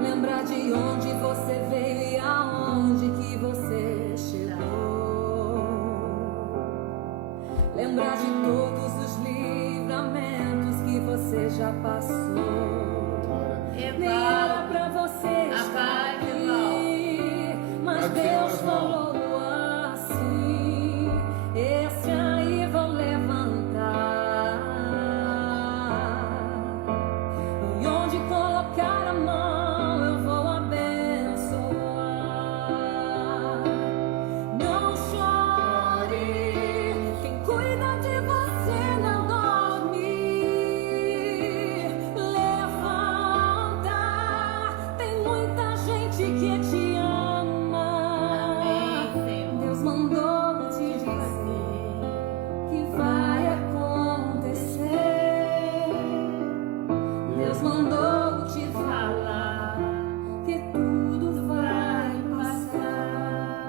Lembrar de onde você veio e aonde que você chegou. Lembrar de todos os livramentos que você já passou. Nem era pra você estar aqui, mas Deus falou assim: esse aí vou levantar. E onde colocar a mão eu vou abençoar. Não chore, quem cuida de você não dorme. Levanta, tem muita gente que te ama. Deus mandou te dizer que vai acontecer. Deus mandou te falar que tudo vai passar.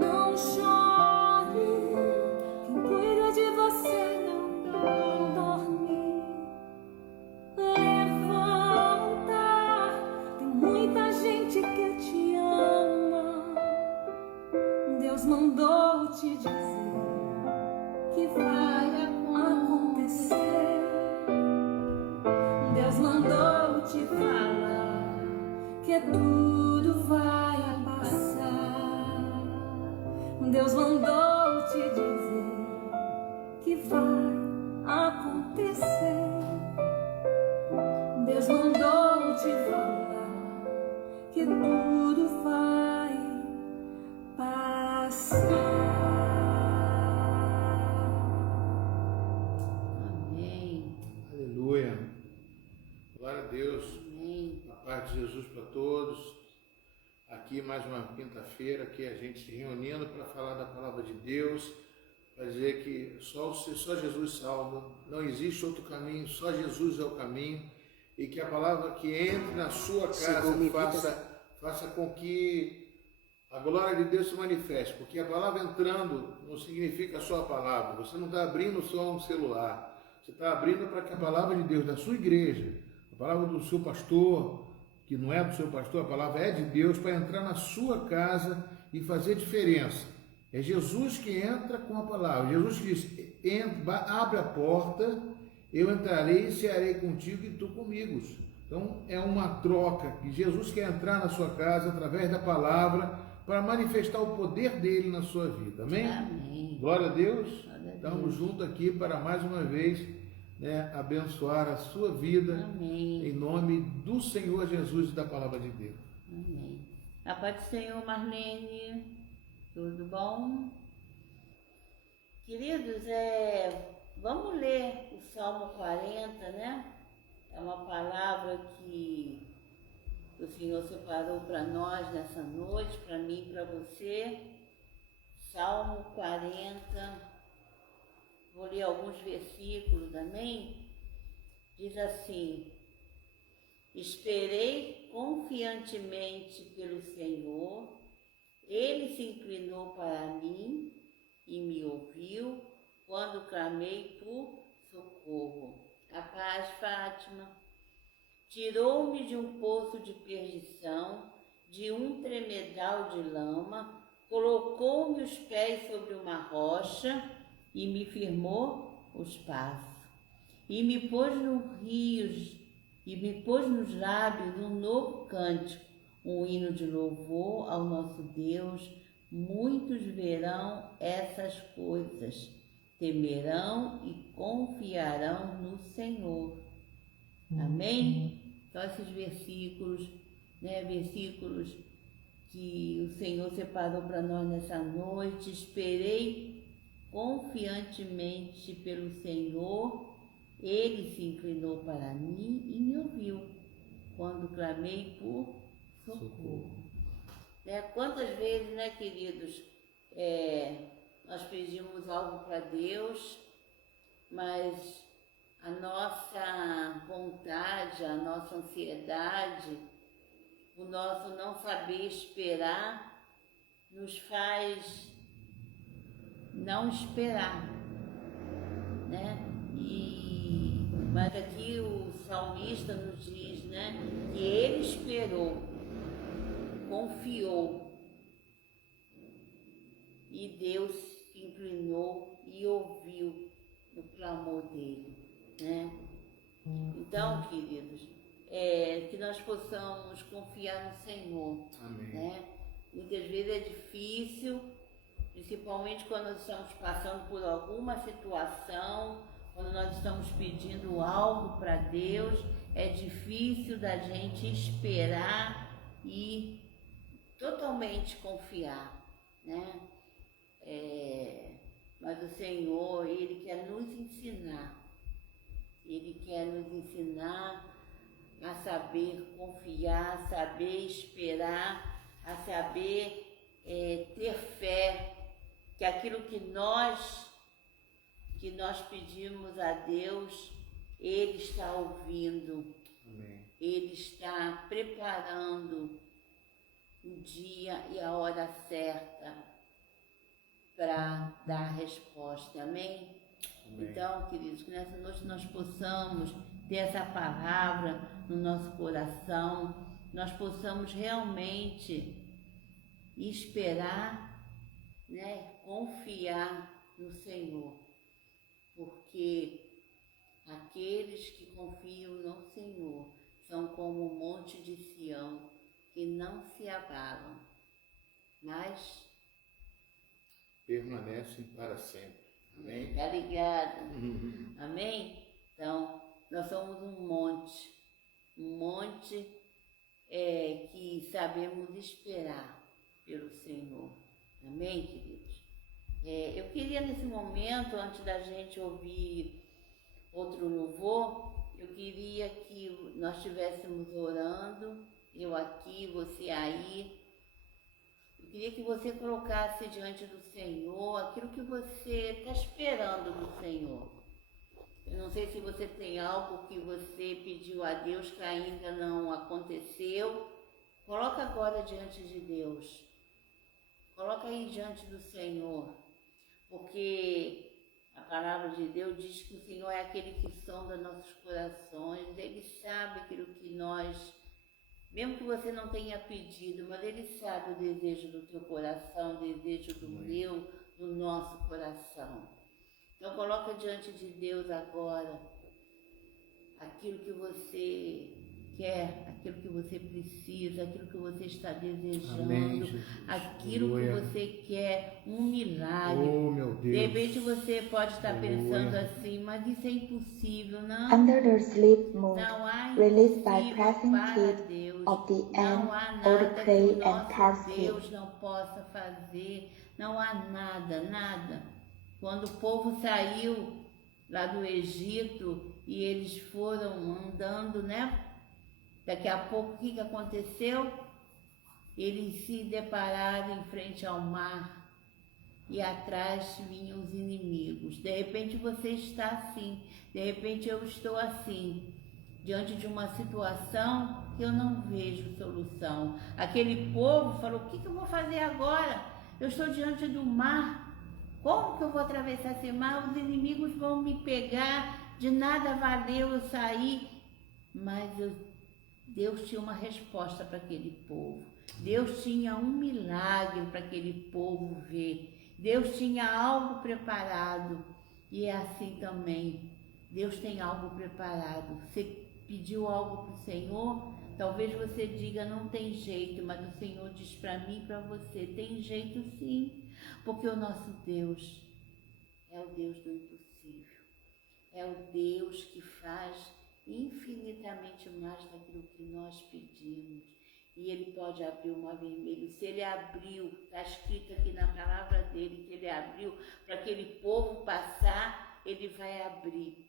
Não chore, quem cuida de você não dorme. Levanta, tem muita gente que te ama. Deus mandou te dizer que vai acontecer. Deus mandou te falar que tudo vai passar. Deus mandou te dizer que vai acontecer. Deus mandou te falar que tudo vai passar. Amém. Aleluia. Glória a Deus. Amém. A paz de Jesus para todos. Aqui mais uma quinta-feira, aqui a gente se reunindo para falar da palavra de Deus, para dizer que só Jesus salva, não existe outro caminho, só Jesus é o caminho, e que a palavra que entre na sua casa faça com que a glória de Deus se manifeste, porque a palavra entrando não significa só a palavra, você não está abrindo só um celular, você está abrindo para que a palavra de Deus da sua igreja, a palavra do seu pastor, que não é do seu pastor, a palavra é de Deus, para entrar na sua casa e fazer diferença. É Jesus que entra com a palavra. Jesus diz: abre a porta, eu entrarei e cearei contigo e tu comigo. Então é uma troca, que Jesus quer entrar na sua casa através da palavra para manifestar o poder dele na sua vida. Amém? Amém. Glória a Deus. Glória a Estamos Deus. juntos aqui para mais uma vez, abençoar a sua vida. Amém. Em nome do Senhor Jesus e da palavra de Deus. Amém. A paz do Senhor, Marlene. Tudo bom? Queridos, vamos ler o Salmo 40, né? É uma palavra que o Senhor separou para nós nessa noite, para mim e para você. Salmo 40. Vou ler alguns versículos, amém? Diz assim: esperei confiantemente pelo Senhor, Ele se inclinou para mim e me ouviu quando clamei por socorro. A paz, Fátima. Tirou-me de um poço de perdição, de um tremedal de lama, colocou-me os pés sobre uma rocha e me firmou os passos. E me pôs nos lábios um novo cântico, um hino de louvor ao nosso Deus. Muitos verão essas coisas, temerão e confiarão no Senhor. Amém? Então esses versículos, versículos que o Senhor separou para nós nessa noite. Esperei confiantemente pelo Senhor, Ele se inclinou para mim e me ouviu quando clamei por socorro. Quantas vezes, queridos, nós pedimos algo para Deus, mas a nossa vontade, a nossa ansiedade, o nosso não saber esperar, nos faz não esperar, né? Mas aqui o salmista nos diz, né, que ele esperou, confiou, e Deus se inclinou e ouviu o clamor dele, né? Então, queridos, que nós possamos confiar no Senhor. Amém. Né? Muitas vezes é difícil, principalmente quando nós estamos passando por alguma situação, quando nós estamos pedindo algo para Deus, é difícil da gente esperar e totalmente confiar, né? Mas o Senhor, Ele quer nos ensinar. Ele quer nos ensinar a saber confiar, a saber esperar, a saber ter fé, que aquilo que nós pedimos a Deus, Ele está ouvindo. Amém. Ele está preparando o dia e a hora certa para dar a resposta. Amém? Amém. Então, queridos, que nessa noite nós possamos ter essa palavra no nosso coração, nós possamos realmente esperar, né, confiar no Senhor, porque aqueles que confiam no Senhor são como o monte de Sião, que não se abalam, mas permanecem para sempre. Amém? tá ligado? Amém? Então, nós somos um monte que sabemos esperar pelo Senhor. Amém, queridos? Eu queria nesse momento, antes da gente ouvir outro louvor, eu queria que nós estivéssemos orando, eu aqui, você aí. Eu queria que você colocasse diante do Senhor aquilo que você está esperando do Senhor. Eu não sei se você tem algo que você pediu a Deus que ainda não aconteceu. Coloca agora diante de Deus. Coloca aí diante do Senhor. Porque a palavra de Deus diz que o Senhor é aquele que sonda nossos corações. Ele sabe aquilo que nós, mesmo que você não tenha pedido, mas Ele sabe o desejo do teu coração, o desejo do meu, do nosso coração. Então coloca diante de Deus agora aquilo que você quer, aquilo que você precisa, aquilo que você está desejando, Amém, Jesus. aquilo Aleluia. que você quer, um milagre. Oh, meu Deus. De repente você pode estar Aleluia. pensando assim, mas isso é impossível, não? Under the sleep mode, Não há released by impossível pressing para keys Deus. of the Não end há or nada the que pray o and nosso parse. Deus não possa fazer. Não há nada, nada. Quando o povo saiu lá do Egito e eles foram andando, né? Daqui a pouco o que aconteceu? Eles se depararam em frente ao mar e atrás vinham os inimigos. De repente você está assim, de repente eu estou assim, diante de uma situação que eu não vejo solução. Aquele povo falou: o que eu vou fazer agora? Eu estou diante do mar. Como que eu vou atravessar esse mar? Os inimigos vão me pegar, de nada valeu eu sair. Mas Deus tinha uma resposta para aquele povo. Deus tinha um milagre para aquele povo ver. Deus tinha algo preparado. E é assim também. Deus tem algo preparado. Você pediu algo para o Senhor? Talvez você diga: não tem jeito, mas o Senhor diz para mim e para você: tem jeito sim. Porque o nosso Deus é o Deus do impossível. É o Deus que faz infinitamente mais daquilo que nós pedimos. E Ele pode abrir o mar vermelho. Se Ele abriu, está escrito aqui na palavra dEle que Ele abriu para aquele povo passar, Ele vai abrir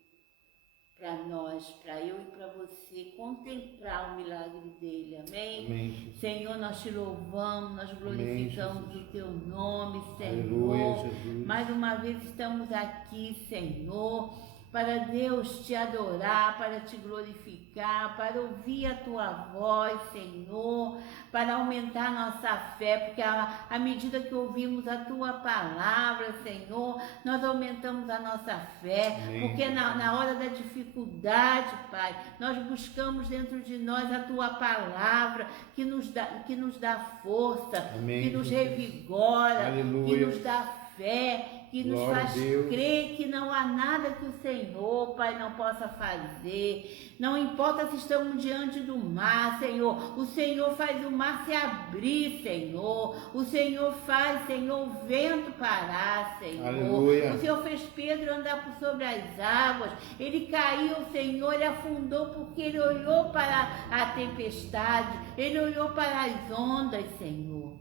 para nós, para eu e para você contemplar o milagre dEle. Amém? Amém. Senhor, nós te louvamos, nós glorificamos Amém, o teu nome, Senhor. Aleluia, Jesus. Mais uma vez estamos aqui, Senhor, para Deus te adorar, para te glorificar, para ouvir a tua voz, Senhor, para aumentar a nossa fé, porque à medida que ouvimos a tua palavra, Senhor, nós aumentamos a nossa fé. Amém. Porque na hora da dificuldade, Pai, nós buscamos dentro de nós a tua palavra, que nos dá força, amém, que nos revigora, aleluia, que nos dá fé, que nos faz crer que não há nada que o Senhor, Pai, não possa fazer. Não importa se estamos diante do mar, Senhor, o Senhor faz o mar se abrir, Senhor. O Senhor faz, Senhor, o vento parar, Senhor. Aleluia. O Senhor fez Pedro andar por sobre as águas. Ele caiu, Senhor, ele afundou porque ele olhou para a tempestade, ele olhou para as ondas, Senhor.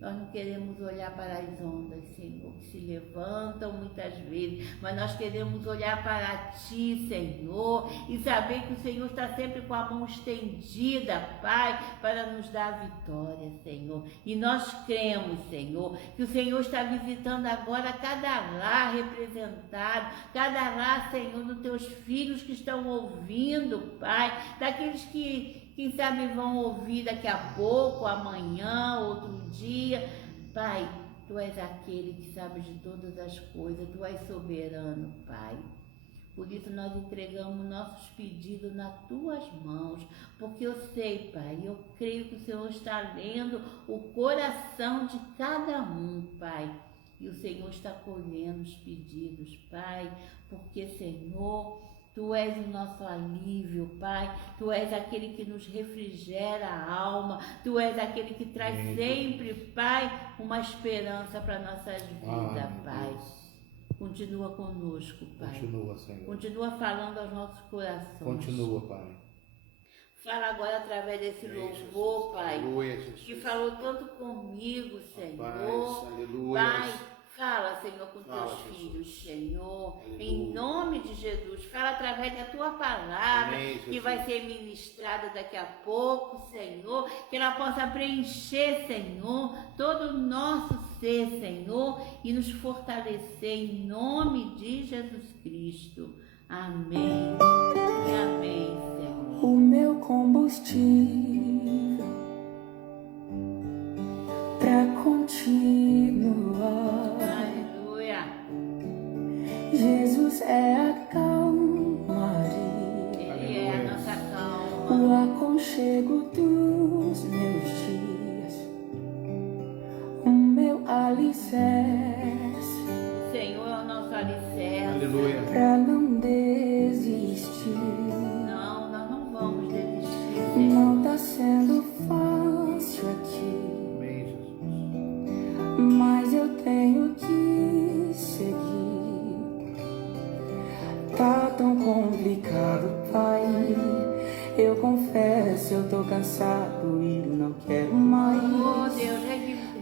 Nós não queremos olhar para as ondas, Senhor, que se levantam muitas vezes, mas nós queremos olhar para Ti, Senhor, e saber que o Senhor está sempre com a mão estendida, Pai, para nos dar a vitória, Senhor. E nós cremos, Senhor, que o Senhor está visitando agora cada lar representado, cada lar, Senhor, dos Teus filhos que estão ouvindo, Pai, daqueles que quem sabe vão ouvir daqui a pouco, amanhã, outro dia. Pai, Tu és aquele que sabe de todas as coisas, Tu és soberano, Pai. Por isso nós entregamos nossos pedidos nas Tuas mãos, porque eu sei, Pai, eu creio que o Senhor está lendo o coração de cada um, Pai. E o Senhor está colhendo os pedidos, Pai, porque, Senhor, Tu és o nosso alívio, Pai. Tu és aquele que nos refrigera a alma. Tu és aquele que traz sempre, Pai, uma esperança para nossas vidas, Pai. Continua conosco, Pai. Continua, Senhor. Continua falando aos nossos corações. Continua, Pai. Fala agora através desse louvor, Pai, aleluia, que falou tanto comigo, Senhor. Paz, aleluia. Pai, fala, Senhor, com Teus filhos, Senhor, aleluia, em nome de Jesus. Fala através da Tua palavra, amém, que vai ser ministrada daqui a pouco, Senhor, que ela possa preencher, Senhor, todo o nosso ser, Senhor, e nos fortalecer em nome de Jesus Cristo. Amém e amém, Senhor. O meu combustível para continuar. Aleluia. Jesus é a calmaria. Ele é a nossa calma. O aconchego dos meus dias. O meu alicerce. O Senhor é o nosso alicerce. Aleluia. Pra não desistir. Não, nós não vamos desistir. Não tá sendo fácil aqui. Amém, Jesus. Mas eu tenho que seguir. Tá tão complicado, Pai. Eu confesso, eu tô cansado e não quero mais. Oh, Deus,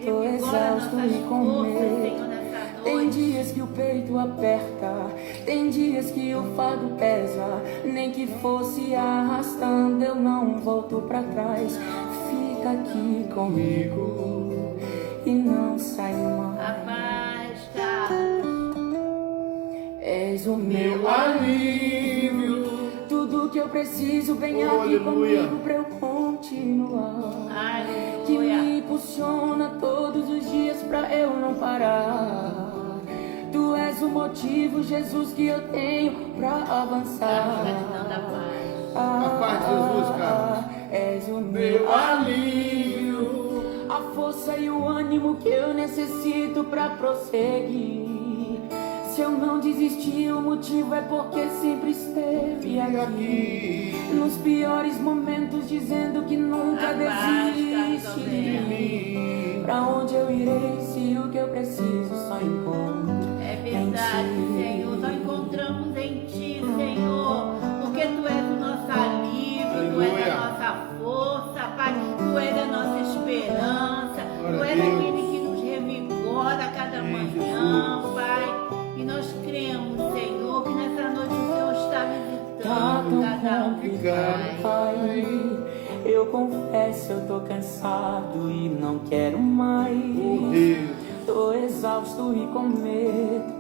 tô exausto e com medo. Senhor, nessa noite. Tem dias que o peito aperta, tem dias que o fardo pesa. Nem que fosse arrastando, eu não volto pra trás. Fica aqui comigo e não sai mais. Abasta. És o meu alívio. Tudo que eu preciso vem aqui comigo pra eu continuar. Aleluia. Que me impulsiona todos os dias pra eu não parar. Tu és o motivo, Jesus, que eu tenho pra avançar. A paz de Jesus, cara. És o meu alívio, a força e o ânimo que eu necessito pra prosseguir. Se eu não desistir, o motivo é porque sempre esteve aqui. Nos piores momentos, dizendo que nunca desiste de mim. Pra onde eu irei se o que eu preciso só encontro? É verdade, Senhor. Só encontramos em Ti, Senhor. Porque Tu és o nosso alívio, Tu és a nossa força, Pai. Tu és a nossa esperança. Tu és aquele que nos revigora a cada manhã, Pai. E nós cremos, Senhor, que nessa noite o Senhor está visitando cada um, Pai. Eu confesso, eu tô cansado e não quero mais. Tô exausto e com medo.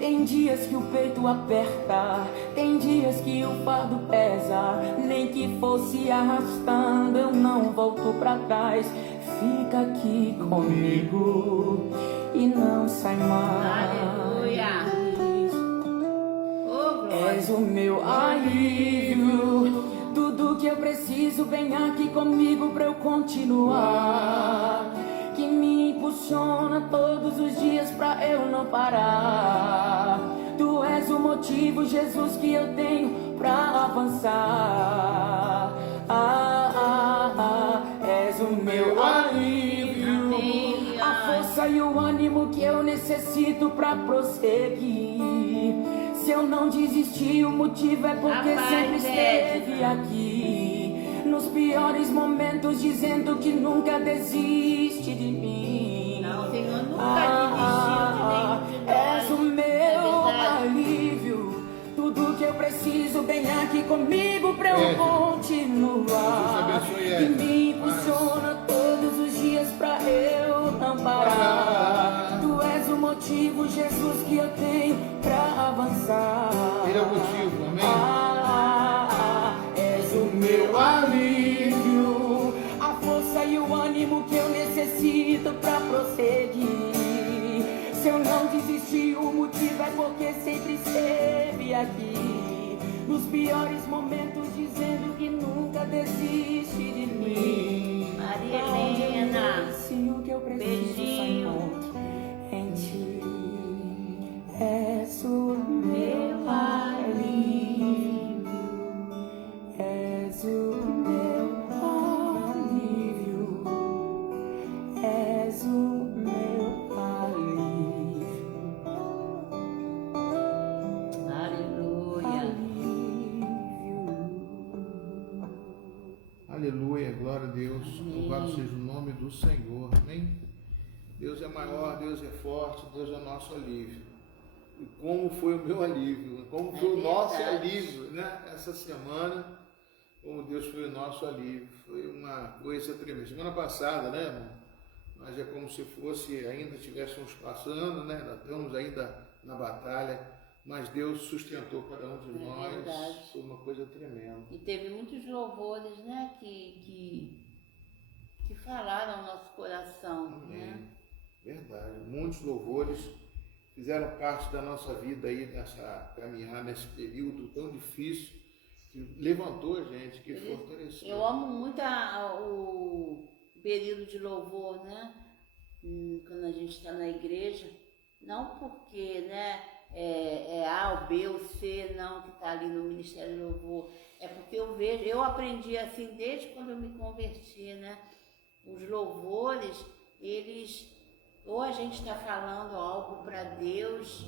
Tem dias que o peito aperta, tem dias que o fardo pesa. Nem que fosse arrastando, eu não volto pra trás. Fica aqui comigo e não sai mais. Aleluia. Oh, glória. És o meu alívio, tudo que eu preciso vem aqui comigo pra eu continuar. Que me impulsiona todos os dias pra eu não parar. Tu és o motivo, Jesus, que eu tenho pra avançar. És o meu alívio, Amém. a força e o ânimo que eu necessito pra prosseguir. Se eu não desisti, o motivo é porque Rapaz, sempre esteve aqui. Nos piores momentos, dizendo que nunca desiste de mim. Não, o Senhor nunca desistiu de nenhum de nós. És o meu verdade. alívio, tudo que eu preciso vem aqui comigo pra eu continuar. abençoe, Que me impulsiona todos os dias pra eu não parar. Tu és o motivo, Jesus, que eu tenho pra avançar. Ele é o motivo, amém? És o meu alívio, a força e o ânimo que eu necessito pra prosseguir. Se eu não desisti, o motivo é porque sempre esteve aqui. Nos piores momentos, dizendo que nunca desiste de mim. Maria Onde eu Helena. mereço o que eu preciso, só Beijinho. encontro em ti. És o meu alívio, és o meu alívio, és o meu alívio. Aleluia. Aleluia, glória a Deus. Louvado seja o nome do Senhor, amém? Deus é maior, Deus é forte, Deus é o nosso alívio. E como foi o meu alívio, como foi o nosso alívio, né? Essa semana, como Deus foi o nosso alívio, foi uma coisa tremenda. Semana passada, né, irmão? Mas é como se fosse, ainda estivéssemos passando, né? Ainda estamos ainda na batalha, mas Deus sustentou cada um de nós. Verdade. Foi uma coisa tremenda. E teve muitos louvores, né, que falaram ao nosso coração, Amém. né? Verdade. Muitos louvores fizeram parte da nossa vida aí nessa caminhada, nesse período tão difícil, que levantou a gente, que fortaleceu. Eu amo muito o período de louvor, né? Quando a gente está na igreja, não porque, né, é A, ou B, ou C, não, que está ali no Ministério de Louvor. É porque eu aprendi assim desde quando eu me converti, né? Os louvores, ou a gente está falando algo para Deus,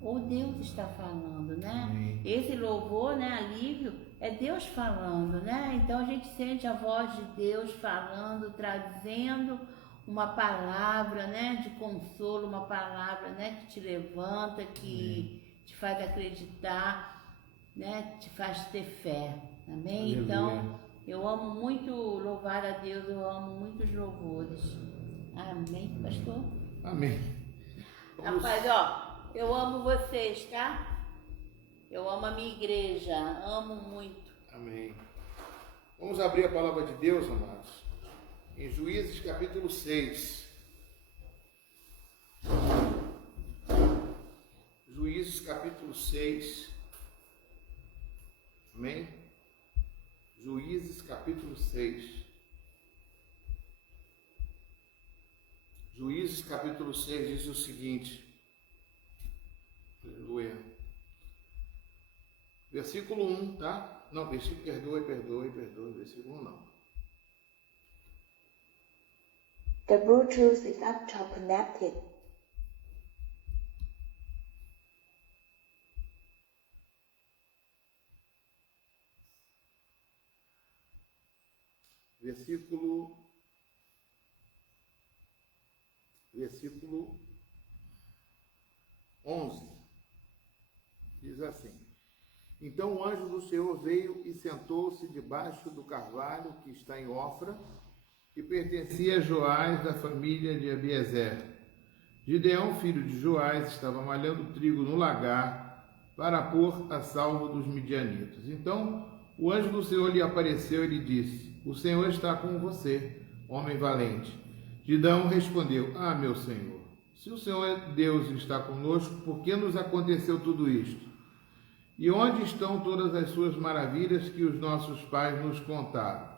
ou Deus está falando, né? Amém. Esse louvor, né, alívio, é Deus falando, né? Então a gente sente a voz de Deus falando, trazendo uma palavra, né, de consolo, uma palavra, né, que te levanta, que te faz acreditar, né, te faz ter fé, amém? Aleluia. Então, eu amo muito louvar a Deus, eu amo muito os louvores, amém, pastor? Amém. Vamos- Rapaz, ó, eu amo vocês, tá? Eu amo a minha igreja, amo muito. Amém. Vamos abrir a palavra de Deus, amados, em Juízes capítulo 6. Juízes capítulo 6. Amém? Juízes capítulo 6. Juízes capítulo 6 diz o seguinte. Aleluia. Versículo 1, tá? Não, versículo, perdoe, versículo 1 não. The Bluetooth is up top connected. Versículo 11. Diz assim: Então o anjo do Senhor veio e sentou-se debaixo do carvalho que está em Ofra, que pertencia a Joás da família de Abiezer. Gideão, filho de Joás, estava malhando trigo no lagar para pôr a salvo dos midianitas. Então o anjo do Senhor lhe apareceu e lhe disse: o Senhor está com você, homem valente. Gideão respondeu: ah, meu Senhor, se o Senhor Deus está conosco, por que nos aconteceu tudo isto? E onde estão todas as suas maravilhas que os nossos pais nos contaram?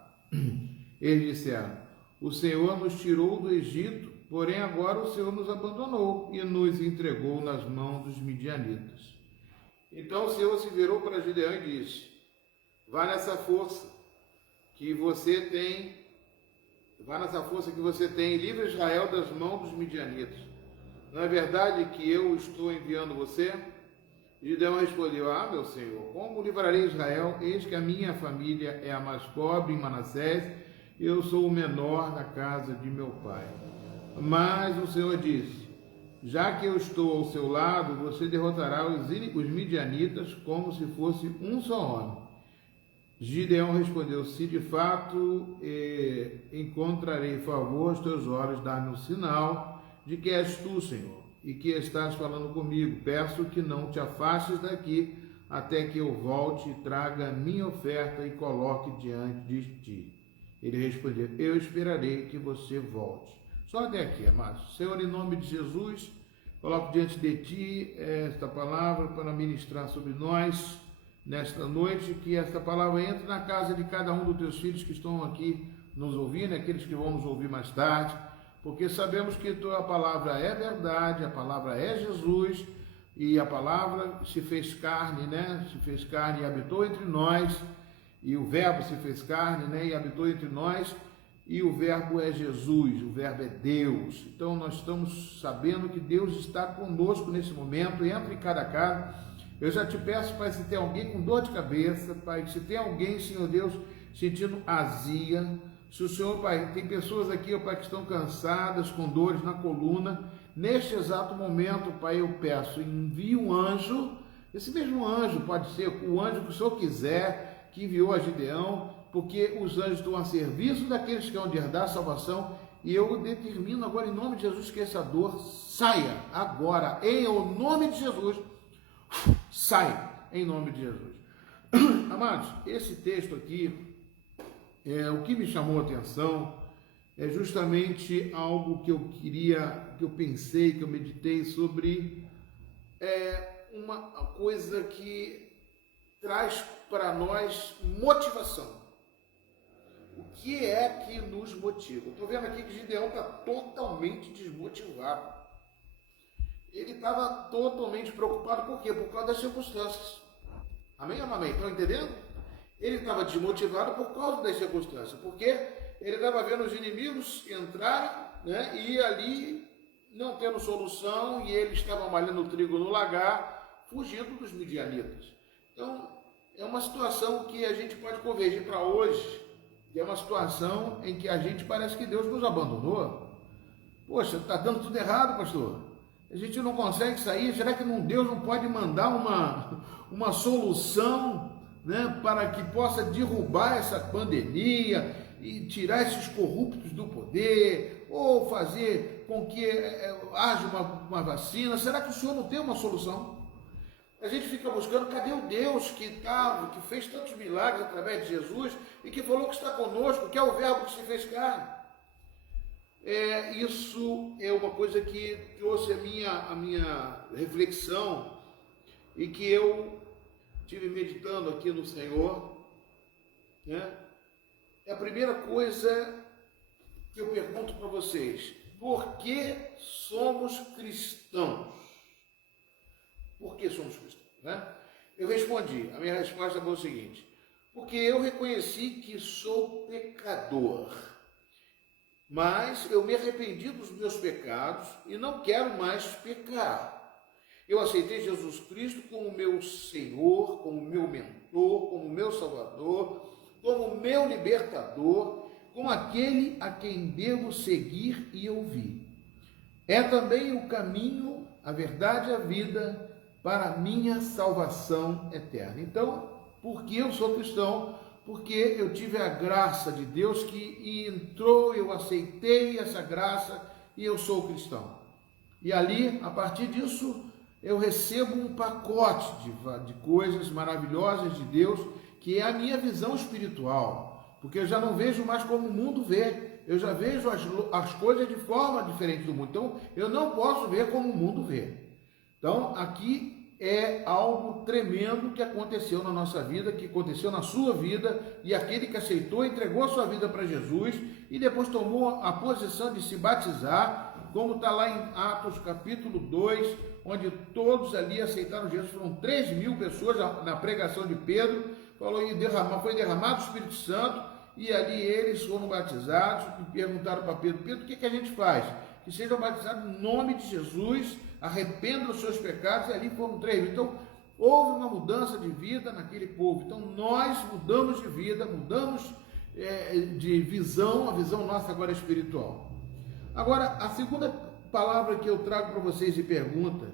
Eles disseram: o Senhor nos tirou do Egito, porém agora o Senhor nos abandonou e nos entregou nas mãos dos midianitas. Então o Senhor se virou para Gideão e disse: vá nessa força que você tem e livre Israel das mãos dos midianitas. Não é verdade que eu estou enviando você? Gideão respondeu: ah, meu Senhor, como livrarei Israel? Eis que a minha família é a mais pobre em Manassés, e eu sou o menor na casa de meu pai. Mas o Senhor disse: já que eu estou ao seu lado, você derrotará os midianitas como se fosse um só homem. Gideão respondeu: se de fato encontrarei favor aos teus olhos, dá-me um sinal de que és tu, Senhor, e que estás falando comigo. Peço que não te afastes daqui até que eu volte e traga a minha oferta e coloque diante de ti. Ele respondeu: eu esperarei que você volte. Só até aqui, amados. Senhor, em nome de Jesus, coloco diante de ti esta palavra para ministrar sobre nós nesta noite, que esta palavra entre na casa de cada um dos teus filhos que estão aqui nos ouvindo, aqueles que vão nos ouvir mais tarde, porque sabemos que tua palavra é verdade, a palavra é Jesus, e a palavra se fez carne, né? Se fez carne e habitou entre nós, e o verbo se fez carne, né? E habitou entre nós, e o verbo é Jesus, o verbo é Deus. Então nós estamos sabendo que Deus está conosco nesse momento, entra em cada casa. Eu já te peço, Pai, se tem alguém com dor de cabeça, Pai, se tem alguém, Senhor Deus, sentindo azia, se o Senhor, Pai, tem pessoas aqui, Pai, que estão cansadas, com dores na coluna, neste exato momento, Pai, eu peço, envie um anjo, esse mesmo anjo pode ser o anjo que o Senhor quiser, que enviou a Gideão, porque os anjos estão a serviço daqueles que vão de herdar a salvação, e eu determino agora, em nome de Jesus, que essa dor saia agora, em nome de Jesus, sai, em nome de Jesus. Amados, esse texto aqui, o que me chamou a atenção é justamente algo que eu pensei, que eu meditei sobre, uma coisa que traz para nós motivação. O que é que nos motiva? Estou vendo aqui que Gideão está totalmente desmotivado. Ele estava totalmente preocupado, por quê? Por causa das circunstâncias. Amém ou amém? Estão entendendo? Ele estava desmotivado por causa das circunstâncias, porque ele estava vendo os inimigos entrarem, né, e ali não tendo solução, e ele estava malhando trigo no lagar, fugindo dos midianitas. Então, é uma situação que a gente pode convergir para hoje, que é uma situação em que a gente parece que Deus nos abandonou. Poxa, está dando tudo errado, pastor. A gente não consegue sair. Será que Deus não pode mandar uma solução, né, para que possa derrubar essa pandemia e tirar esses corruptos do poder, ou fazer com que haja uma vacina? Será que o Senhor não tem uma solução? A gente fica buscando, cadê o Deus que fez tantos milagres através de Jesus e que falou que está conosco, que é o verbo que se fez carne? Isso é uma coisa que trouxe a minha reflexão e que eu estive meditando aqui no Senhor, né? A primeira coisa que eu pergunto para vocês: por que somos cristãos? Por que somos cristãos, né? Eu respondi, a minha resposta foi o seguinte: porque eu reconheci que sou pecador, mas eu me arrependi dos meus pecados e não quero mais pecar. Eu aceitei Jesus Cristo como meu Senhor, como meu mentor, como meu Salvador, como meu libertador, como aquele a quem devo seguir e ouvir. É também o caminho, a verdade e a vida para a minha salvação eterna. Então, por que eu sou cristão? Porque eu tive a graça de Deus que entrou, eu aceitei essa graça e eu sou cristão. E ali, a partir disso, eu recebo um pacote de coisas maravilhosas de Deus, que é a minha visão espiritual. Porque eu já não vejo mais como o mundo vê. Eu já vejo as coisas de forma diferente do mundo. Então, eu não posso ver como o mundo vê. Então, aqui é algo tremendo que aconteceu na nossa vida, que aconteceu na sua vida, e aquele que aceitou, entregou a sua vida para Jesus, e depois tomou a posição de se batizar, como está lá em Atos capítulo 2, onde todos ali aceitaram Jesus, foram 3.000 pessoas na pregação de Pedro, falou, e foi derramado o Espírito Santo, e ali eles foram batizados, e perguntaram para Pedro, Pedro, o que a gente faz? Que sejam batizados no nome de Jesus, arrependam os seus pecados, e ali foram 3.000. Então, houve uma mudança de vida naquele povo. Então, nós mudamos de vida, mudamos de visão, a visão nossa agora é espiritual. Agora, a segunda palavra que eu trago para vocês de pergunta,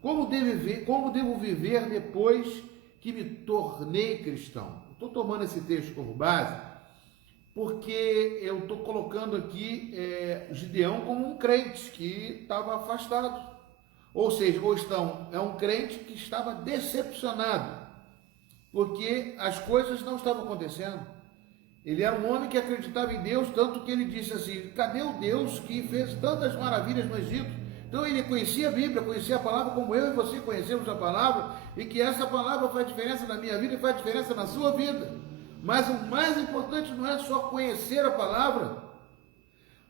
como devo viver depois que me tornei cristão? Estou tomando esse texto como base, porque eu estou colocando aqui Gideão como um crente que estava afastado. Ou seja, é um crente que estava decepcionado, porque as coisas não estavam acontecendo. Ele era um homem que acreditava em Deus, tanto que ele disse assim, cadê o Deus que fez tantas maravilhas no Egito? Então ele conhecia a Bíblia, conhecia a palavra como eu e você conhecemos a palavra, e que essa palavra faz diferença na minha vida e faz diferença na sua vida. Mas o mais importante não é só conhecer a palavra.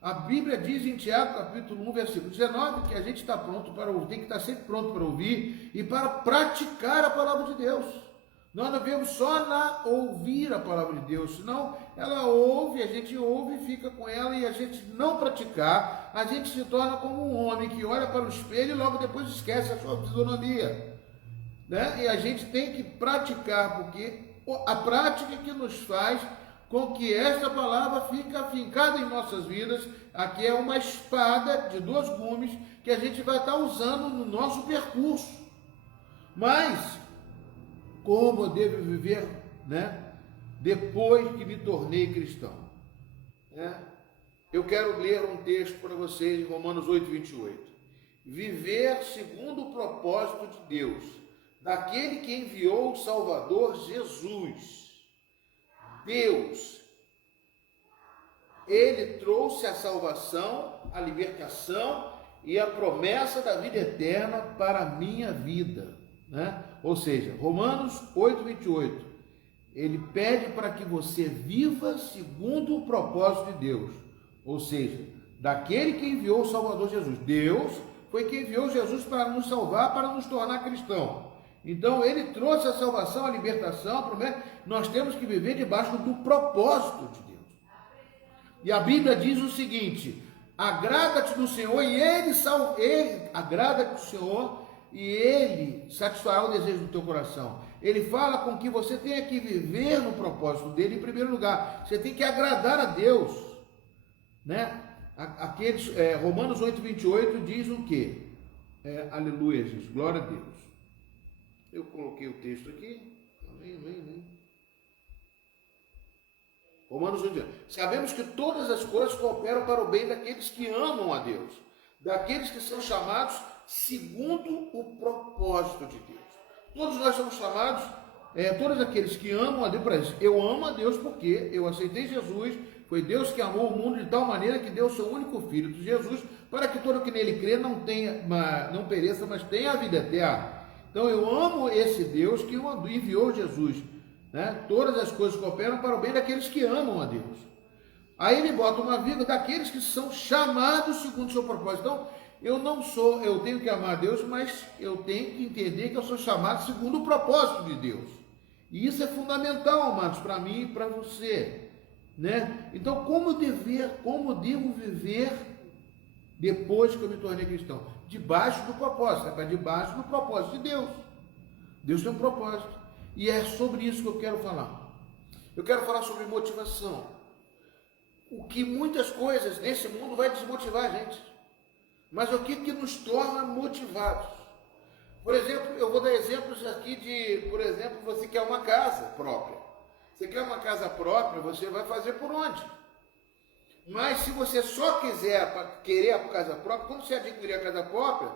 A Bíblia diz em Tiago, capítulo 1, versículo 19, que a gente está pronto para ouvir, tem que estar sempre pronto para ouvir e para praticar a palavra de Deus. Nós não devemos só ouvir a palavra de Deus, senão ela ouve, a gente ouve e fica com ela, e a gente não praticar, a gente se torna como um homem que olha para o espelho e logo depois esquece a sua fisionomia. Né? E a gente tem que praticar, porque a prática que nos faz com que esta palavra fique afincada em nossas vidas. Aqui é uma espada de 2 gumes que a gente vai estar usando no nosso percurso. Mas, como eu devo viver, né, depois que me tornei cristão? Eu quero ler um texto para vocês em Romanos 8, 28. Viver segundo o propósito de Deus, daquele que enviou o Salvador Jesus. Deus, Ele trouxe a salvação, a libertação e a promessa da vida eterna para a minha vida, né? Ou seja, Romanos 8, 28, Ele pede para que você viva segundo o propósito de Deus, ou seja, daquele que enviou o Salvador Jesus. Deus foi quem enviou Jesus para nos salvar, para nos tornar cristão. Então, Ele trouxe a salvação, a libertação, a promessa. Nós temos que viver debaixo do propósito de Deus. E a Bíblia diz o seguinte, agrada-te do Senhor e agrada-te do Senhor e Ele satisfará o desejo do teu coração. Ele fala com que você tenha que viver no propósito dele em primeiro lugar. Você tem que agradar a Deus, né? Romanos 8, 28 diz o quê? Aleluia, Jesus, glória a Deus. Eu coloquei o texto aqui. Amém. Romanos 8. Sabemos que todas as coisas cooperam para o bem daqueles que amam a Deus, daqueles que são chamados segundo o propósito de Deus. Todos nós somos chamados, todos aqueles que amam a Deus, para isso. Eu amo a Deus porque eu aceitei Jesus, foi Deus que amou o mundo de tal maneira que deu o seu único Filho, de Jesus, para que todo que nele crê não pereça, mas tenha a vida eterna. Então eu amo esse Deus que enviou Jesus, né? Todas as coisas cooperam para o bem daqueles que amam a Deus. Aí ele bota uma vírgula daqueles que são chamados segundo o seu propósito. Então eu tenho que amar a Deus, mas eu tenho que entender que eu sou chamado segundo o propósito de Deus. E isso é fundamental, amados, para mim e para você, né? Então como devo viver depois que eu me tornei cristão? Debaixo do propósito, para debaixo do propósito de Deus. Deus tem um propósito. E é sobre isso que eu quero falar. Eu quero falar sobre motivação. O que muitas coisas nesse mundo vai desmotivar a gente. Mas o que nos torna motivados? Por exemplo, eu vou dar exemplos aqui por exemplo, você quer uma casa própria. Você quer uma casa própria, você vai fazer por onde? Mas se você só quiser querer a casa própria, quando você adquirir a casa própria,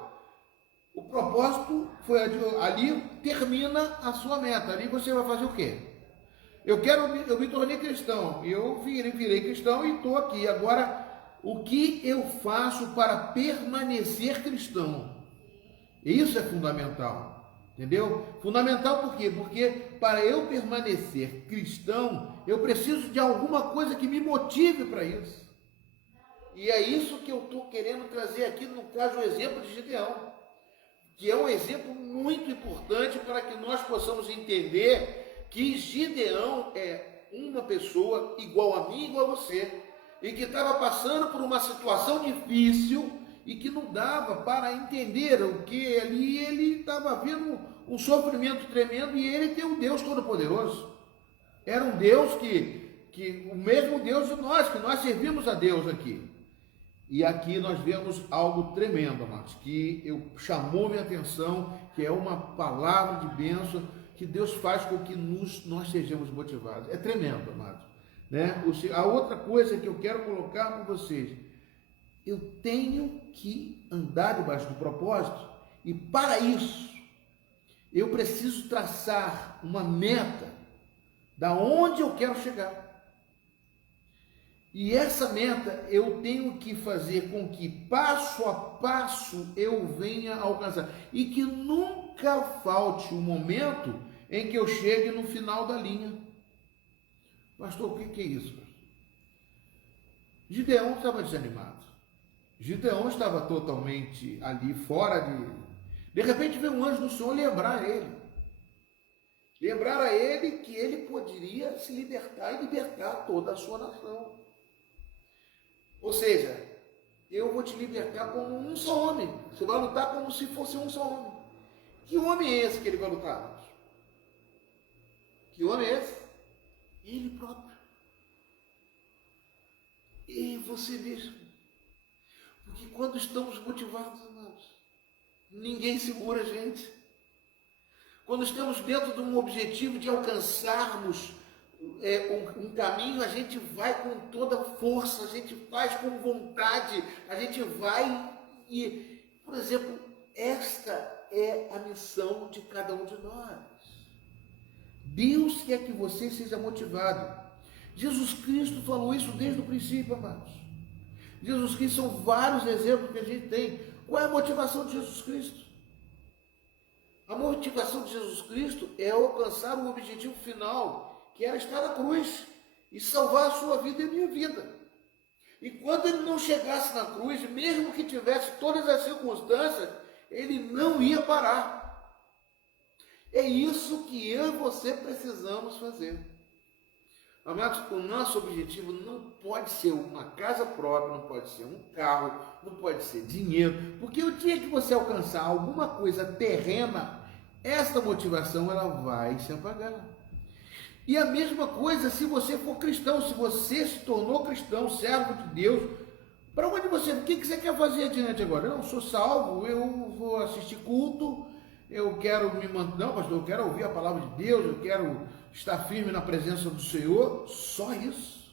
o propósito foi ali, termina a sua meta. Ali você vai fazer o quê? Eu me tornei cristão, eu virei cristão e estou aqui. Agora, o que eu faço para permanecer cristão? Isso é fundamental, entendeu? Fundamental por quê? Porque para eu permanecer cristão, eu preciso de alguma coisa que me motive para isso. E é isso que eu estou querendo trazer aqui, no caso, o exemplo de Gideão, que é um exemplo muito importante para que nós possamos entender que Gideão é uma pessoa igual a mim, igual a você, e que estava passando por uma situação difícil e que não dava para entender o que ali ele estava vendo um sofrimento tremendo, e ele tem um Deus Todo-Poderoso. Era um Deus que o mesmo Deus de nós, que nós servimos a Deus aqui. E aqui nós vemos algo tremendo, amados, que chamou minha atenção, que é uma palavra de bênção, que Deus faz com que nós sejamos motivados. É tremendo, amados. Né? A outra coisa que eu quero colocar com vocês, eu tenho que andar debaixo do propósito, e para isso, eu preciso traçar uma meta, da onde eu quero chegar. E essa meta eu tenho que fazer com que passo a passo eu venha alcançar. E que nunca falte um momento em que eu chegue no final da linha. Pastor, o que é isso? Gideão estava desanimado. Gideão estava totalmente ali, fora de... De repente veio um anjo do Senhor lembrar a ele. Lembrar a ele que ele poderia se libertar e libertar toda a sua nação. Ou seja, eu vou te libertar como um só homem. Você vai lutar como se fosse um só homem. Que homem é esse que ele vai lutar? Que homem é esse? Ele próprio. E você mesmo. Porque quando estamos motivados, irmãos, ninguém segura a gente. Quando estamos dentro de um objetivo de alcançarmos um caminho, a gente vai com toda força, a gente faz com vontade, a gente vai e, por exemplo, esta é a missão de cada um de nós. Deus quer que você seja motivado. Jesus Cristo falou isso desde o princípio, amados. Jesus Cristo, são vários exemplos que a gente tem. Qual é a motivação de Jesus Cristo? A motivação de Jesus Cristo é alcançar o objetivo final, que era estar na cruz e salvar a sua vida e a minha vida. E quando ele não chegasse na cruz, mesmo que tivesse todas as circunstâncias, ele não ia parar. É isso que eu e você precisamos fazer. Amados, o nosso objetivo não pode ser uma casa própria, não pode ser um carro, não pode ser dinheiro, porque o dia que você alcançar alguma coisa terrena, esta motivação ela vai se apagar. E a mesma coisa se você for cristão, se você se tornou cristão, servo de Deus, para onde você, o que você quer fazer adiante agora? Eu sou salvo, eu vou assistir culto, eu quero me manter, não, pastor, eu quero ouvir a palavra de Deus, eu quero estar firme na presença do Senhor, só isso?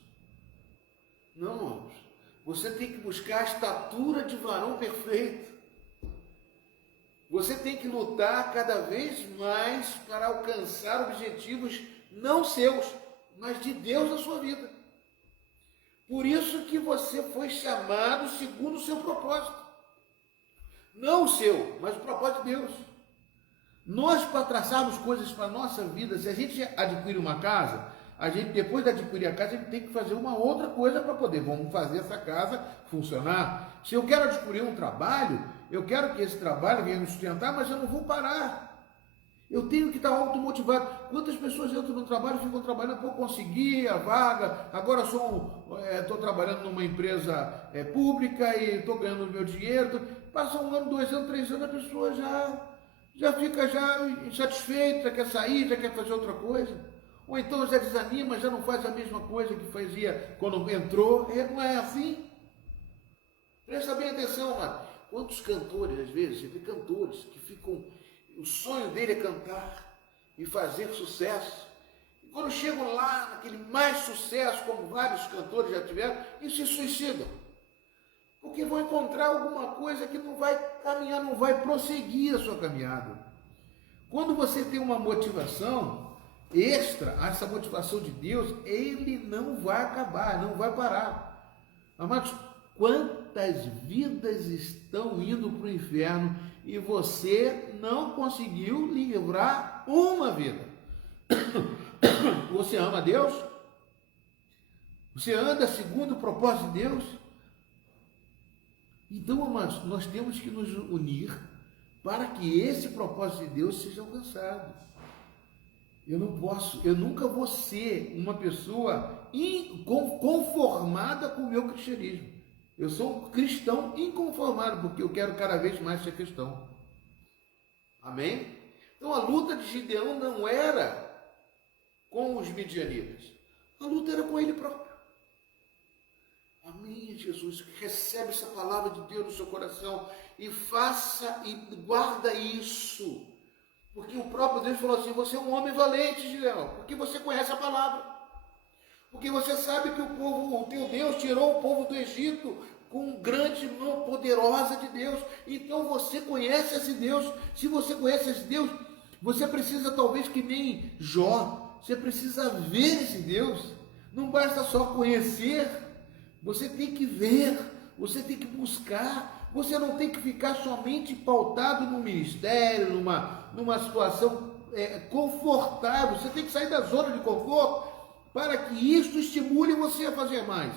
Não, irmãos, você tem que buscar a estatura de varão perfeito. Você tem que lutar cada vez mais para alcançar objetivos não seus, mas de Deus na sua vida. Por isso que você foi chamado segundo o seu propósito. Não o seu, mas o propósito de Deus. Nós, para traçarmos coisas para a nossa vida, se a gente adquire uma casa, a gente, depois de adquirir a casa, a gente tem que fazer uma outra coisa para poder, vamos fazer essa casa funcionar. Se eu quero adquirir um trabalho, eu quero que esse trabalho venha me sustentar, mas eu não vou parar. Eu tenho que estar automotivado. Quantas pessoas entram no trabalho e ficam trabalhando para conseguir a vaga? Agora estou trabalhando numa empresa pública e estou ganhando o meu dinheiro. Passa 1 ano, 2 anos, 3 anos, a pessoa já fica insatisfeita, quer sair, já quer fazer outra coisa. Ou então já desanima, já não faz a mesma coisa que fazia quando entrou. Não é assim? Presta bem atenção, mano. Quantos cantores, às vezes, você vê cantores que ficam... O sonho dele é cantar e fazer sucesso. quando chegam lá, naquele mais sucesso, como vários cantores já tiveram, e se suicidam. Porque vão encontrar alguma coisa que não vai caminhar, não vai prosseguir a sua caminhada. Quando você tem uma motivação extra, essa motivação de Deus, ele não vai acabar, não vai parar. Amados, quantas vidas estão indo para o inferno e você não conseguiu livrar uma vida? Você ama Deus? Você anda segundo o propósito de Deus? Então, amados, nós temos que nos unir para que esse propósito de Deus seja alcançado. Eu nunca vou ser uma pessoa conformada com o meu cristianismo. Eu sou um cristão inconformado, porque eu quero cada vez mais ser cristão. Amém? Então a luta de Gideão não era com os midianitas. A luta era com ele próprio. Amém, Jesus. Recebe essa palavra de Deus no seu coração e faça e guarda isso. Porque o próprio Deus falou assim, você é um homem valente, Gideão, porque você conhece a palavra. Porque você sabe que o teu Deus tirou o povo do Egito com grande mão poderosa de Deus. Então você conhece esse Deus. Se você conhece esse Deus, você precisa talvez que nem Jó. Você precisa ver esse Deus. Não basta só conhecer. Você tem que ver. Você tem que buscar. Você não tem que ficar somente pautado no ministério, numa situação confortável. Você tem que sair da zona de conforto para que isso estimule você a fazer mais.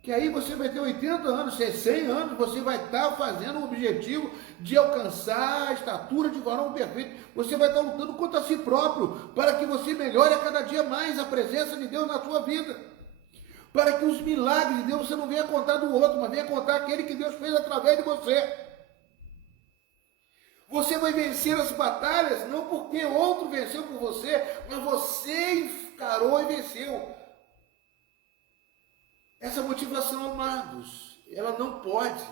Que aí você vai ter 80 anos, 100 anos, você vai estar fazendo o objetivo de alcançar a estatura de varão perfeito. Você vai estar lutando contra si próprio, para que você melhore a cada dia mais a presença de Deus na sua vida. Para que os milagres de Deus você não venha contar do outro, mas venha contar aquele que Deus fez através de você. Você vai vencer as batalhas, não porque outro venceu por você, mas você encarou e venceu. Essa motivação, amados, ela não pode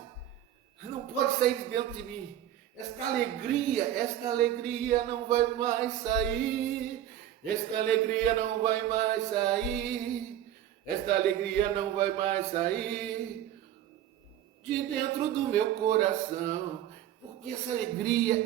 sair de dentro de mim. Esta alegria não vai mais sair. Esta alegria não vai mais sair. Esta alegria não vai mais sair de dentro do meu coração. Porque essa alegria,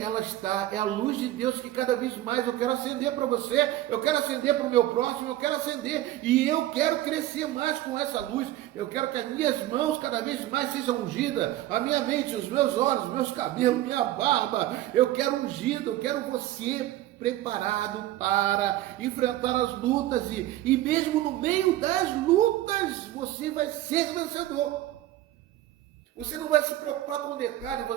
é a luz de Deus que cada vez mais eu quero acender para você, eu quero acender para o meu próximo, eu quero acender e eu quero crescer mais com essa luz. Eu quero que as minhas mãos cada vez mais sejam ungidas, a minha mente, os meus olhos, meus cabelos, minha barba. Eu quero ungido, eu quero você preparado para enfrentar as lutas e mesmo no meio das lutas você vai ser vencedor. Você não vai se preocupar com detalhes.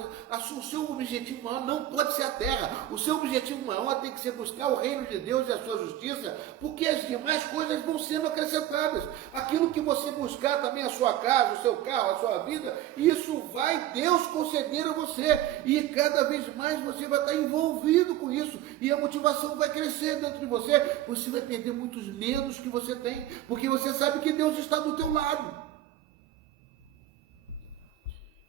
O seu objetivo maior não pode ser a terra. O seu objetivo maior tem que ser buscar o reino de Deus e a sua justiça, porque as demais coisas vão sendo acrescentadas. Aquilo que você buscar também, a sua casa, o seu carro, a sua vida, isso vai Deus conceder a você. E cada vez mais você vai estar envolvido com isso. E a motivação vai crescer dentro de você. Você vai perder muitos medos que você tem, porque você sabe que Deus está do teu lado.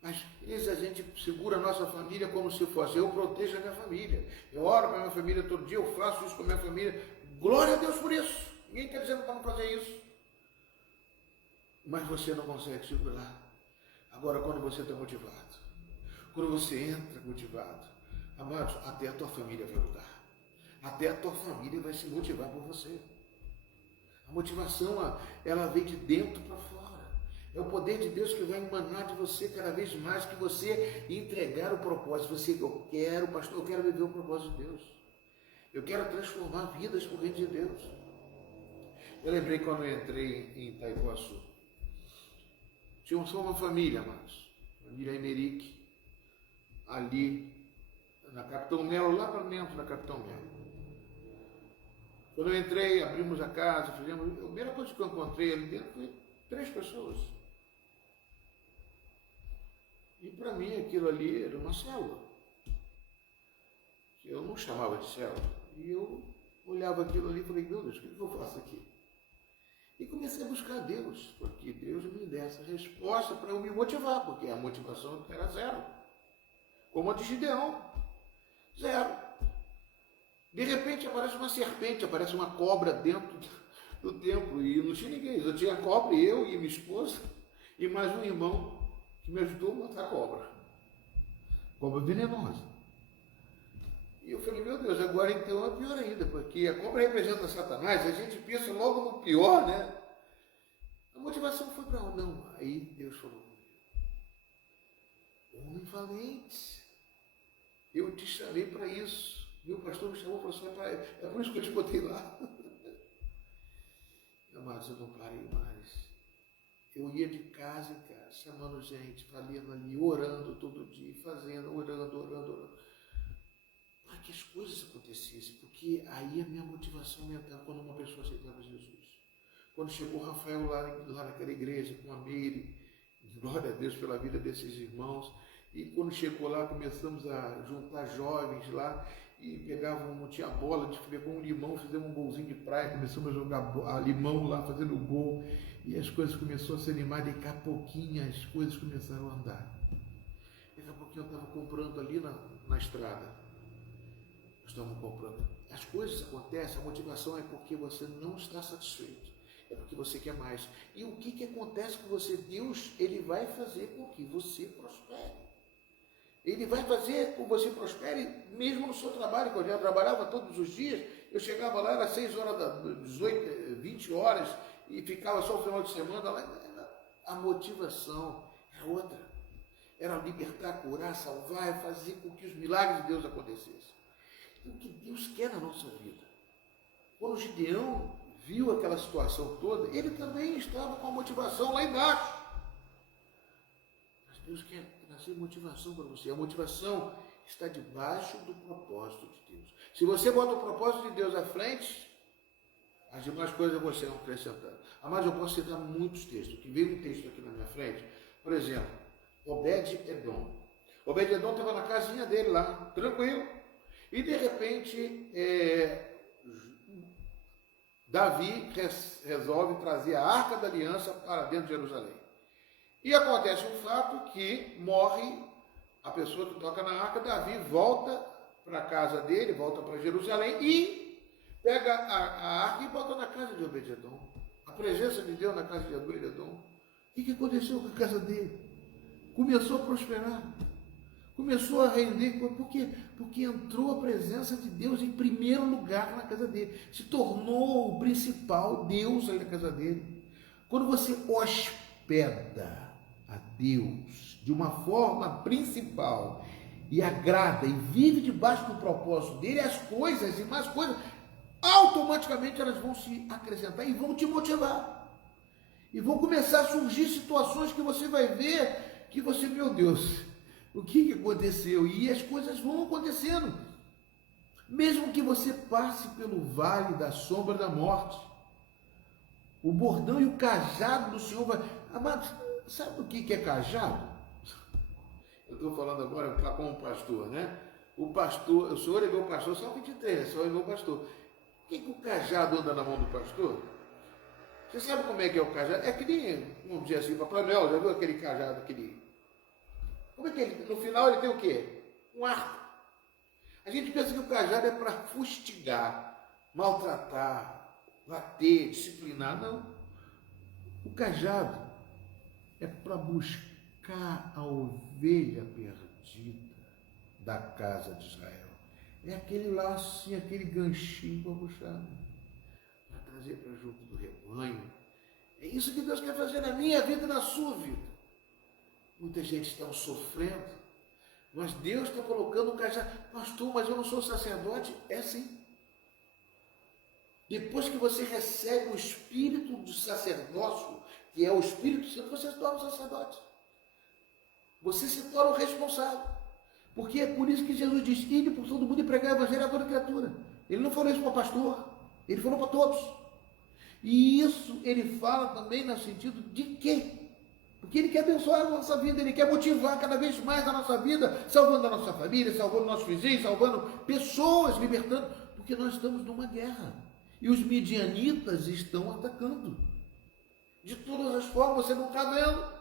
Às vezes a gente segura a nossa família como se fosse, eu protejo a minha família, eu oro para a minha família todo dia, eu faço isso com a minha família, glória a Deus por isso, ninguém está dizendo para não fazer isso, mas você não consegue segurar. Agora quando você está motivado, quando você entra motivado, amados, até a tua família vai mudar, até a tua família vai se motivar por você. A motivação, ela vem de dentro para fora. É o poder de Deus que vai emanar de você cada vez mais, que você entregar o propósito. Eu quero viver o propósito de Deus. Eu quero transformar vidas por reino de Deus. Eu lembrei quando eu entrei em Itaipuaçu. Tinha só uma família, amados. Família Emerick, ali na Capitão Melo, lá para dentro da Capitão Melo. Quando eu entrei, abrimos a casa, fizemos... A primeira coisa que eu encontrei ali dentro foi 3 pessoas. E para mim aquilo ali era uma célula. Eu não chamava de célula. E eu olhava aquilo ali e falei, meu Deus, o que eu faço aqui? E comecei a buscar Deus, porque Deus me desse essa resposta para eu me motivar, porque a motivação era zero. Como a de Gideão. Zero. De repente aparece uma serpente, aparece uma cobra dentro do templo, e não tinha ninguém, só tinha a cobra, eu e minha esposa, e mais um irmão que me ajudou a matar a cobra. Cobra venenosa. E eu falei, meu Deus, agora então é pior ainda, porque a cobra representa Satanás, a gente pensa logo no pior, né? A motivação foi para não. Aí Deus falou comigo, homem valente, eu te chamei para isso. Meu pastor me chamou para isso, é por isso que eu te botei lá. Mas eu não parei mais. Eu ia de casa em casa, chamando gente, falando ali, orando todo dia, fazendo, orando, para que as coisas acontecessem, porque aí a minha motivação aumentava quando uma pessoa aceitava Jesus. Quando chegou o Rafael lá naquela igreja, com a Meire, glória a Deus pela vida desses irmãos, e quando chegou lá, começamos a juntar jovens lá, e pegavam, não tinha bola, a gente pegou um limão, fizemos um golzinho de praia, começamos a jogar limão lá, fazendo gol, e as coisas começaram a se animar, daqui a pouquinho as coisas começaram a andar. Daqui a pouquinho eu estava comprando ali na estrada, nós estávamos comprando. As coisas acontecem, a motivação é porque você não está satisfeito, é porque você quer mais. E o que acontece com você? Deus, ele vai fazer com que você prospere. Ele vai fazer com que você prospere mesmo no seu trabalho, que eu já trabalhava todos os dias. Eu chegava lá, era 6 horas, 18, 20 horas, e ficava só o final de semana lá. A motivação era outra. Era libertar, curar, salvar, fazer com que os milagres de Deus acontecessem. O que Deus quer na nossa vida. Quando Gideão viu aquela situação toda, ele também estava com a motivação lá embaixo. Mas Deus quer trazer motivação para você. A motivação está debaixo do propósito de Deus. Se você bota o propósito de Deus à frente, as demais coisas você não acrescentar. Mas eu posso citar muitos textos, que veio um texto aqui na minha frente. Por exemplo, Obed-Edom. Obed-Edom estava na casinha dele lá, tranquilo. E de repente, Davi resolve trazer a Arca da Aliança para dentro de Jerusalém. E acontece um fato que morre a pessoa que toca na arca. Davi volta para a casa dele, volta para Jerusalém e pega a arca e bota na casa de Obed-Edom. A presença de Deus na casa de Obed-Edom. O que aconteceu com a casa dele? Começou a prosperar. Começou a render. Por quê? Porque entrou a presença de Deus em primeiro lugar na casa dele. Se tornou o principal Deus ali na casa dele. Quando você hospeda a Deus de uma forma principal e agrada e vive debaixo do propósito dele, as coisas e mais coisas, automaticamente elas vão se acrescentar e vão te motivar. E vão começar a surgir situações que você vai ver que você, meu Deus, o que aconteceu? E as coisas vão acontecendo. Mesmo que você passe pelo vale da sombra da morte, o bordão e o cajado do Senhor vai... Amados, sabe o que é cajado? Eu estou falando agora como pastor, né? O pastor, o senhor é meu pastor, só 23, o senhor é meu pastor. O que o cajado anda na mão do pastor? Você sabe como é que é o cajado? É que nem, vamos dizer assim, Papai Noel, já viu aquele cajado, Como é que ele, no final ele tem o quê? Um arco. A gente pensa que o cajado é para fustigar, maltratar, bater, disciplinar. Não. O cajado é para buscar a ovelha perdida da casa de Israel. É aquele lacinho, aquele ganchinho para puxar, para trazer para junto do rebanho. É isso que Deus quer fazer na minha vida e na sua vida. Muita gente está sofrendo, mas Deus está colocando um cajado. Pastor, mas eu não sou sacerdote? É sim. Depois que você recebe o espírito do sacerdócio, que é o Espírito Santo, você se torna um sacerdote. Você se torna o responsável. Porque é por isso que Jesus diz: ide por todo mundo e pregar o evangelho a toda criatura. Ele não falou isso para o pastor, ele falou para todos. E isso ele fala também no sentido de quê? Porque ele quer abençoar a nossa vida, ele quer motivar cada vez mais a nossa vida, salvando a nossa família, salvando nossos vizinhos, salvando pessoas, libertando, porque nós estamos numa guerra. E os midianitas estão atacando. De todas as formas, você não está vendo.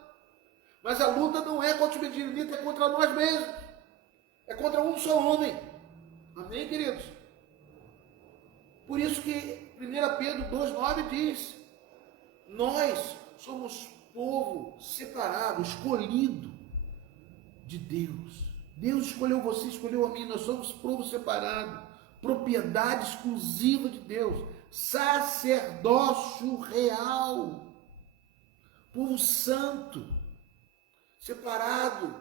Mas a luta não é contra os midianitas, é contra nós mesmos. É contra um só homem. Amém, queridos? Por isso que 1 Pedro 2,9 diz, nós somos povo separado, escolhido de Deus. Deus escolheu você, escolheu a mim, nós somos povo separado, propriedade exclusiva de Deus, sacerdócio real, povo santo, separado.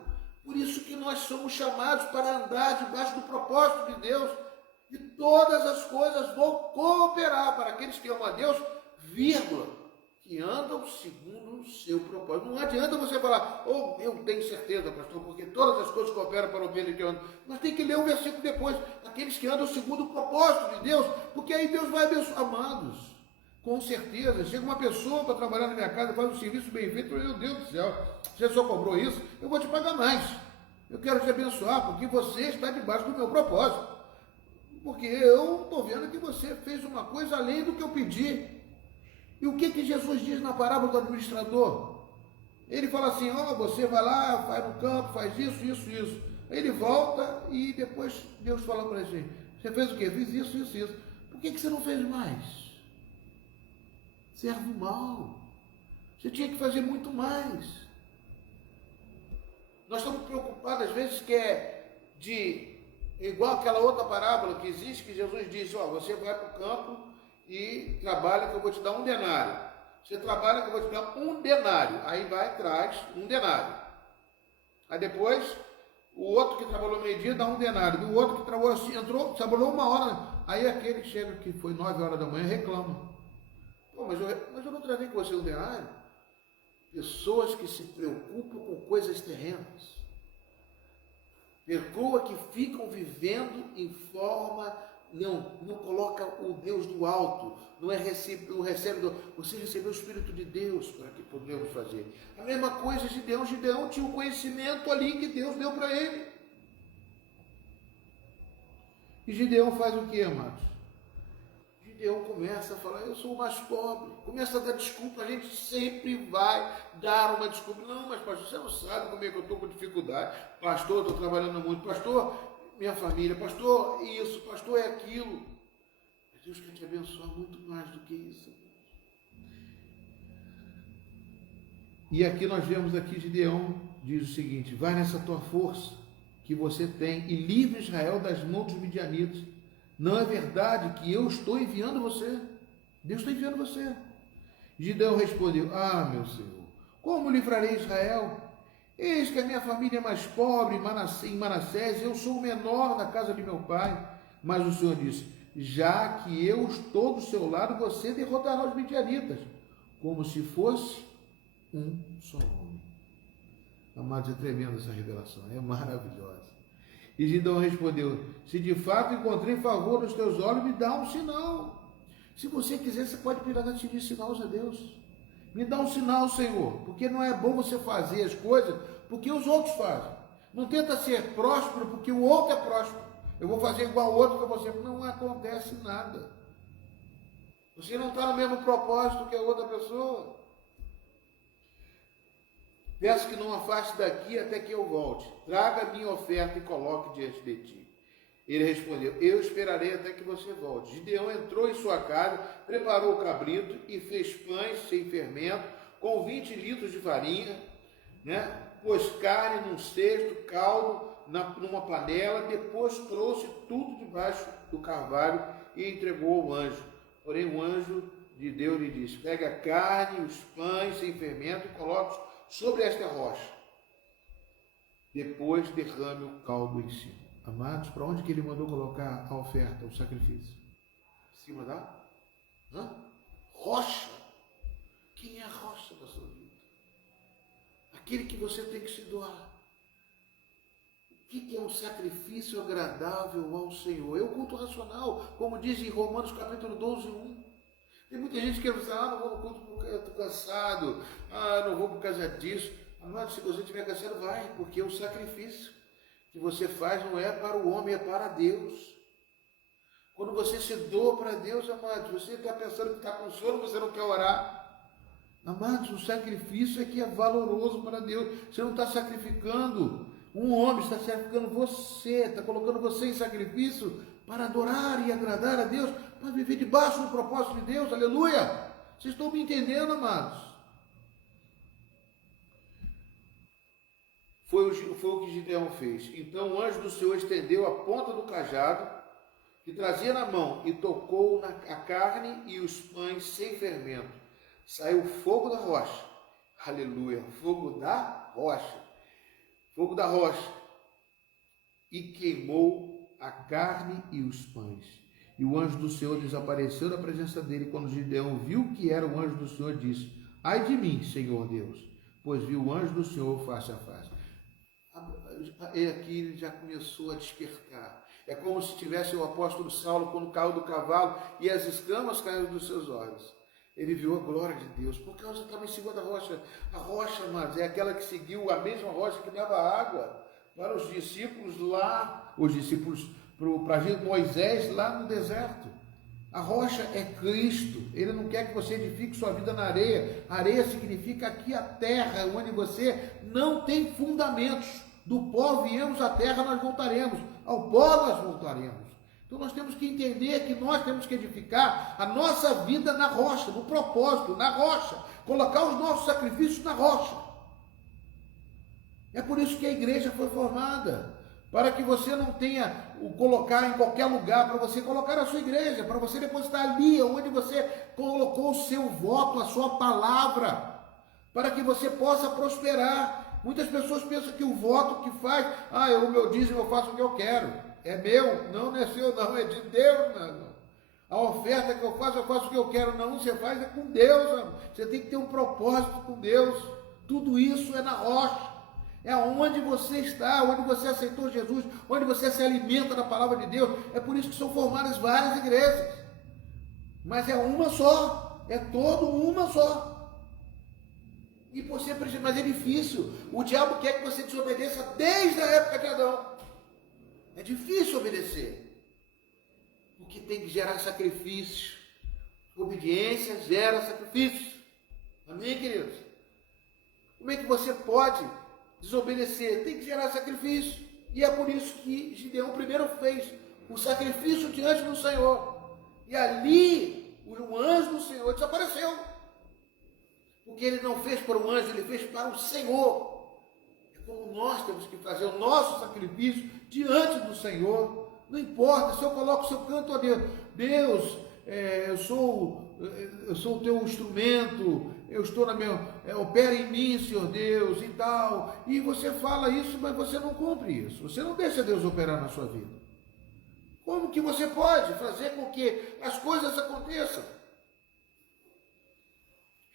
Por isso que nós somos chamados para andar debaixo do propósito de Deus, e todas as coisas vão cooperar para aqueles que amam a Deus, vírgula, que andam segundo o seu propósito. Não adianta você falar, eu tenho certeza, pastor, porque todas as coisas cooperam para o bem de Deus. Mas tem que ler o versículo depois, aqueles que andam segundo o propósito de Deus, porque aí Deus vai abençoar. Amados, com certeza, chega uma pessoa para trabalhar na minha casa, faz um serviço bem feito, meu Deus do céu, você só cobrou isso, eu vou te pagar mais. Eu quero te abençoar, porque você está debaixo do meu propósito. Porque eu estou vendo que você fez uma coisa além do que eu pedi. E o que Jesus diz na parábola do administrador? Ele fala assim, você vai lá, vai no campo, faz isso, isso, isso. Aí ele volta e depois Deus fala para ele, você fez o quê? Fiz isso, isso, isso. Por que você não fez mais? Servo mal. Você tinha que fazer muito mais. Nós estamos preocupados às vezes que é igual aquela outra parábola que existe, que Jesus diz, você vai para o campo e trabalha que eu vou te dar 1 denário. Você trabalha que eu vou te dar 1 denário. Aí vai, traz 1 denário. Aí depois, o outro que trabalhou meio-dia dá 1 denário. O outro que trabalhou 1 hora. Aí aquele que chega, que foi 9 horas da manhã, reclama. Mas eu não trazei com você 1 denário. Pessoas que se preocupam com coisas terrenas. Pessoas que ficam vivendo em forma, não coloca o Deus do alto, não recebe, você recebeu o Espírito de Deus para que podemos fazer. A mesma coisa Gideão tinha o conhecimento ali que Deus deu para ele. E Gideão faz o que, amados? Gideão começa a falar, eu sou o mais pobre, começa a dar desculpa, a gente sempre vai dar uma desculpa. Não, mas pastor, você não sabe como é que eu estou com dificuldade. Pastor, estou trabalhando muito. Pastor, minha família. Pastor, isso. Pastor, é aquilo. Mas Deus quer te abençoar muito mais do que isso. E aqui nós vemos aqui Gideão diz o seguinte, vai nessa tua força que você tem e livre Israel das mãos dos midianitas. Não é verdade que eu estou enviando você? Deus está enviando você. Gideão respondeu, meu Senhor, como livrarei Israel? Eis que a minha família é mais pobre em Manassés, eu sou o menor na casa de meu pai. Mas o Senhor disse, já que eu estou do seu lado, você derrotará os midianitas, como se fosse um só homem. Amados, é tremenda essa revelação, é maravilhosa. E Gideão respondeu, se de fato encontrei favor nos teus olhos, me dá um sinal. Se você quiser, você pode pedir sinais a Deus. Me dá um sinal, Senhor, porque não é bom você fazer as coisas porque os outros fazem. Não tenta ser próspero porque o outro é próspero. Eu vou fazer igual ao outro que você. Não acontece nada. Você não está no mesmo propósito que a outra pessoa. Peço que não afaste daqui até que eu volte. Traga a minha oferta e coloque diante de ti. Ele respondeu, eu esperarei até que você volte. Gideão entrou em sua casa, preparou o cabrito e fez pães sem fermento, com 20 litros de farinha, pôs carne num cesto, caldo numa panela, depois trouxe tudo debaixo do carvalho e entregou ao anjo. Porém o anjo de Deus lhe disse, pega a carne e os pães sem fermento e coloque sobre esta rocha. Depois derrame o caldo em cima. Amados, para onde que ele mandou colocar a oferta, o sacrifício? Em cima da rocha. Quem é a rocha da sua vida? Aquele que você tem que se doar. O que é um sacrifício agradável ao Senhor? É o culto racional, como diz em Romanos capítulo 12, 1. Tem muita gente que fala, não vou no culto porque eu estou cansado, não vou por causa disso. Amado, se você estiver cansado, vai, porque o sacrifício que você faz não é para o homem, é para Deus. Quando você se doa para Deus, amados, você está pensando que está com sono, você não quer orar. Amados, o sacrifício é que é valoroso para Deus. Você não está sacrificando um homem, está sacrificando você, está colocando você em sacrifício para adorar e agradar a Deus, para viver debaixo do propósito de Deus, aleluia! Vocês estão me entendendo, amados? Foi o que Gideão fez. Então o anjo do Senhor estendeu a ponta do cajado que trazia na mão e tocou a carne e os pães sem fermento. Saiu fogo da rocha. Aleluia! Fogo da rocha. Fogo da rocha. E queimou a carne e os pães. E o anjo do Senhor desapareceu da presença dele. Quando Gideão viu que era o anjo do Senhor, disse: ai de mim, Senhor Deus, pois vi o anjo do Senhor face a face. E aqui ele já começou a despertar. É como se tivesse o apóstolo Saulo quando caiu do cavalo e as escamas caíram dos seus olhos. Ele viu a glória de Deus, porque ela estava em cima da rocha. A rocha, mas é aquela que seguiu a mesma rocha que dava água para os discípulos lá, para Moisés lá no deserto. A rocha é Cristo. Ele não quer que você edifique sua vida na areia. Areia significa aqui a terra, onde você não tem fundamentos. Do pó viemos à terra, nós voltaremos. Ao pó nós voltaremos. Então nós temos que entender que nós temos que edificar a nossa vida na rocha, no propósito, na rocha. Colocar os nossos sacrifícios na rocha. É por isso que a igreja foi formada. Para que você não tenha o colocar em qualquer lugar, para você colocar a sua igreja, para você depositar ali onde você colocou o seu voto, a sua palavra, para que você possa prosperar. Muitas pessoas pensam que o voto que faz, o meu dízimo eu faço o que eu quero, é meu, não é seu não, é de Deus, não. A oferta que eu faço o que eu quero, não, você faz é com Deus, não. Você tem que ter um propósito com Deus, tudo isso é na rocha. É onde você está, onde você aceitou Jesus, onde você se alimenta da palavra de Deus. É por isso que são formadas várias igrejas. Mas é uma só, é todo uma só. E você precisa, mas é difícil. O diabo quer que você desobedeça desde a época de Adão. É difícil obedecer. Porque tem que gerar sacrifício. Obediência gera sacrifício. Amém, queridos? Como é que você pode desobedecer? Tem que gerar sacrifício. E é por isso que Gideão primeiro fez o sacrifício diante do Senhor. E ali o anjo do Senhor desapareceu. Porque ele não fez para o anjo, ele fez para o Senhor. É como nós temos que fazer o nosso sacrifício diante do Senhor. Não importa se eu coloco o seu canto a Deus. Deus, eu sou o teu instrumento, eu estou opera em mim, Senhor Deus, e tal. E você fala isso, mas você não cumpre isso. Você não deixa Deus operar na sua vida. Como que você pode fazer com que as coisas aconteçam?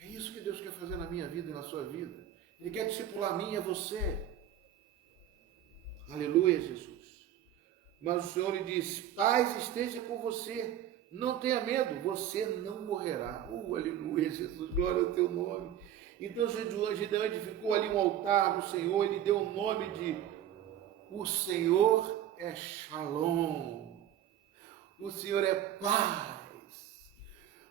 É isso que Deus quer fazer na minha vida e na sua vida. Ele quer discipular a mim e a você. Aleluia, Jesus. Mas o Senhor lhe disse: paz esteja com você. Não tenha medo, você não morrerá. Aleluia, Jesus, glória ao teu nome. Então Gideão edificou ali um altar no Senhor, ele deu o nome de o Senhor é Shalom. O Senhor é paz.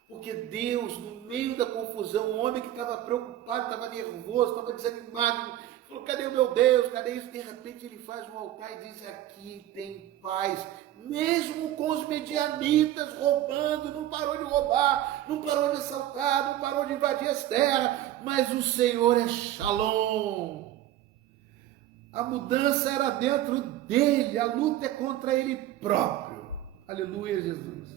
Porque Deus, no meio da confusão, o homem que estava preocupado, estava nervoso, estava desanimado, falou: cadê o meu Deus? Cadê isso? De repente ele faz um altar e diz: aqui tem paz. Mesmo com os medianitas roubando, não parou de roubar, não parou de assaltar, não parou de invadir as terras, mas o Senhor é Shalom. A mudança era dentro dele, a luta é contra ele próprio. Aleluia, Jesus.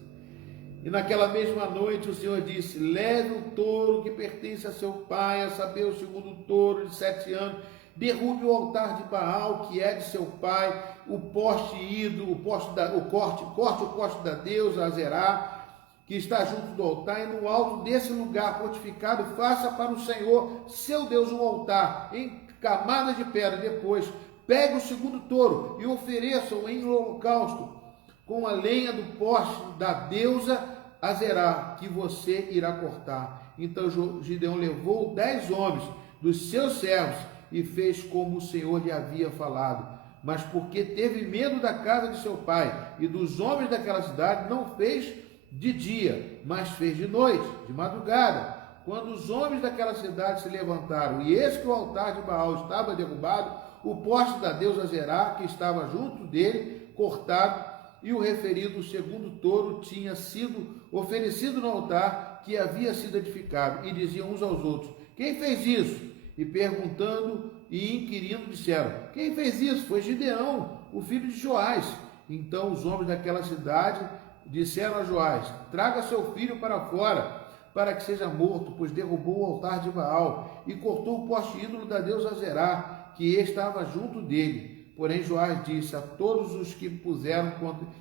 E naquela mesma noite o Senhor disse: leve o touro que pertence a seu pai, a saber, o segundo touro de 7 anos, derrube o altar de Baal, que é de seu pai, o poste ídolo, corte o poste da deusa Azerá, que está junto do altar, e no alto desse lugar fortificado faça para o Senhor, seu Deus, um altar em camadas de pedra. Depois pegue o segundo touro e ofereça-o em holocausto com a lenha do poste da deusa Azerá, que você irá cortar. Então Gideão levou 10 homens dos seus servos e fez como o Senhor lhe havia falado. Mas porque teve medo da casa de seu pai e dos homens daquela cidade, não fez de dia, mas fez de noite, de madrugada. Quando os homens daquela cidade se levantaram, e eis que o altar de Baal estava derrubado, o poste da deusa Azerá, que estava junto dele, cortado, e o referido segundo touro tinha sido oferecido no altar que havia sido edificado. E diziam uns aos outros: quem fez isso? E perguntando e inquirindo disseram: quem fez isso? Foi Gideão, o filho de Joás. Então os homens daquela cidade disseram a Joás: traga seu filho para fora, para que seja morto, pois derrubou o altar de Baal e cortou o poste ídolo da deusa Azerá, que estava junto dele. Porém Joás disse a todos os que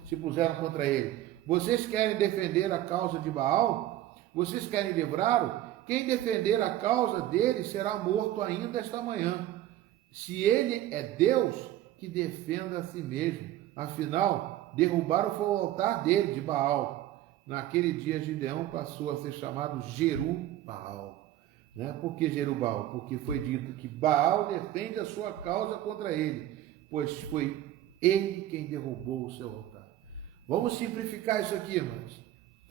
se puseram contra ele: vocês querem defender a causa de Baal? Vocês querem livrá-lo? Quem defender a causa dele será morto ainda esta manhã. Se ele é Deus, que defenda a si mesmo. Afinal, derrubaram foi o altar dele, de Baal. Naquele dia Gideão passou a ser chamado Jerubbaal. Por que Jerubbaal? Porque foi dito que Baal defende a sua causa contra ele, pois foi ele quem derrubou o seu altar. Vamos simplificar isso aqui, irmãos.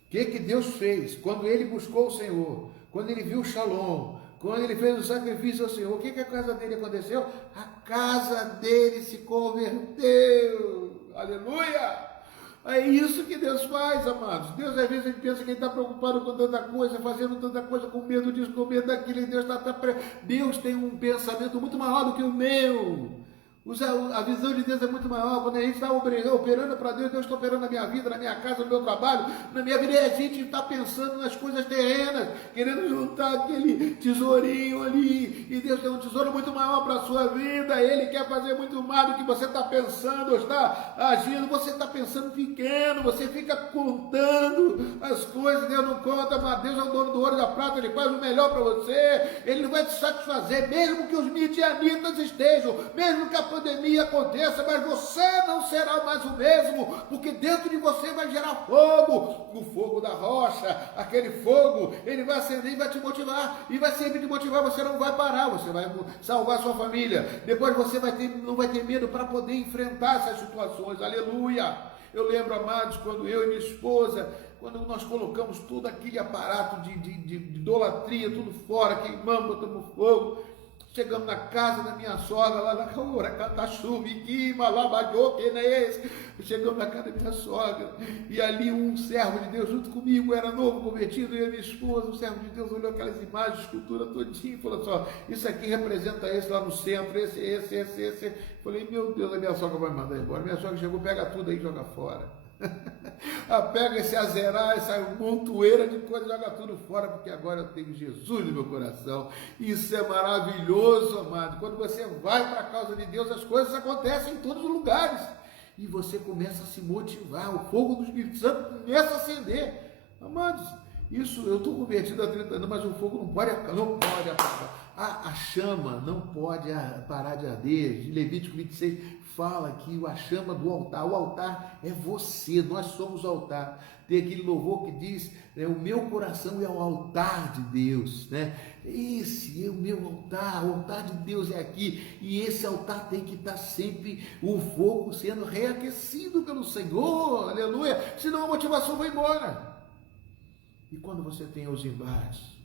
O que Deus fez quando ele buscou o Senhor, quando ele viu o Shalom, quando ele fez o sacrifício ao Senhor? O que a casa dele aconteceu? A casa dele se converteu. Aleluia! É isso que Deus faz, amados. Deus, às vezes, a gente pensa que ele está preocupado com tanta coisa, fazendo tanta coisa, com medo disso, com medo daquilo, e Deus tem um pensamento muito maior do que o meu. A visão de Deus é muito maior. Quando a gente está operando para Deus, Deus está operando na minha vida, na minha casa, no meu trabalho, na minha vida, e a gente está pensando nas coisas terrenas, querendo juntar aquele tesourinho ali, e Deus tem um tesouro muito maior para a sua vida. Ele quer fazer muito mais do que você está pensando ou está agindo. Você está pensando pequeno, você fica contando as coisas, Deus não conta, mas Deus é o dono do ouro e da prata, Ele faz o melhor para você. Ele não vai te satisfazer, mesmo que os midianitas estejam, mesmo que a pandemia aconteça, mas você não será mais o mesmo, porque dentro de você vai gerar fogo, o fogo da rocha. Aquele fogo, ele vai acender e vai te motivar, e vai sempre te motivar. Você não vai parar, você vai salvar sua família. Depois você não vai ter medo para poder enfrentar essas situações. Aleluia! Eu lembro, amados, quando eu e minha esposa, quando nós colocamos todo aquele aparato de idolatria, tudo fora, queimamos, botamos fogo. Chegamos na casa da minha sogra, lá na Caura, Catachubiquima, Labajoquenês. Chegamos na casa da minha sogra, e ali um servo de Deus junto comigo, era novo convertido, eu e minha esposa. O servo de Deus olhou aquelas imagens, escultura todinha, e falou assim: ó, isso aqui representa esse lá no centro, esse. Falei: meu Deus, a minha sogra vai me mandar embora. Minha sogra chegou, pega tudo aí e joga fora. Pega esse Azerá, essa montoeira de coisa, joga tudo fora, porque agora eu tenho Jesus no meu coração. Isso é maravilhoso, amado. Quando você vai para a causa de Deus, as coisas acontecem em todos os lugares, e você começa a se motivar, o fogo do Espírito Santo começa a acender. Amados, isso, eu estou convertido há 30 anos, mas o fogo não pode apagar. A chama não pode parar de arder. Levítico 26 fala que a chama do altar, o altar é você, nós somos o altar. Tem aquele louvor que diz: o meu coração é o altar de Deus, Esse é o meu altar, o altar de Deus é aqui, e esse altar tem que estar sempre o fogo sendo reaquecido pelo Senhor, aleluia, senão a motivação vai embora. E quando você tem os embates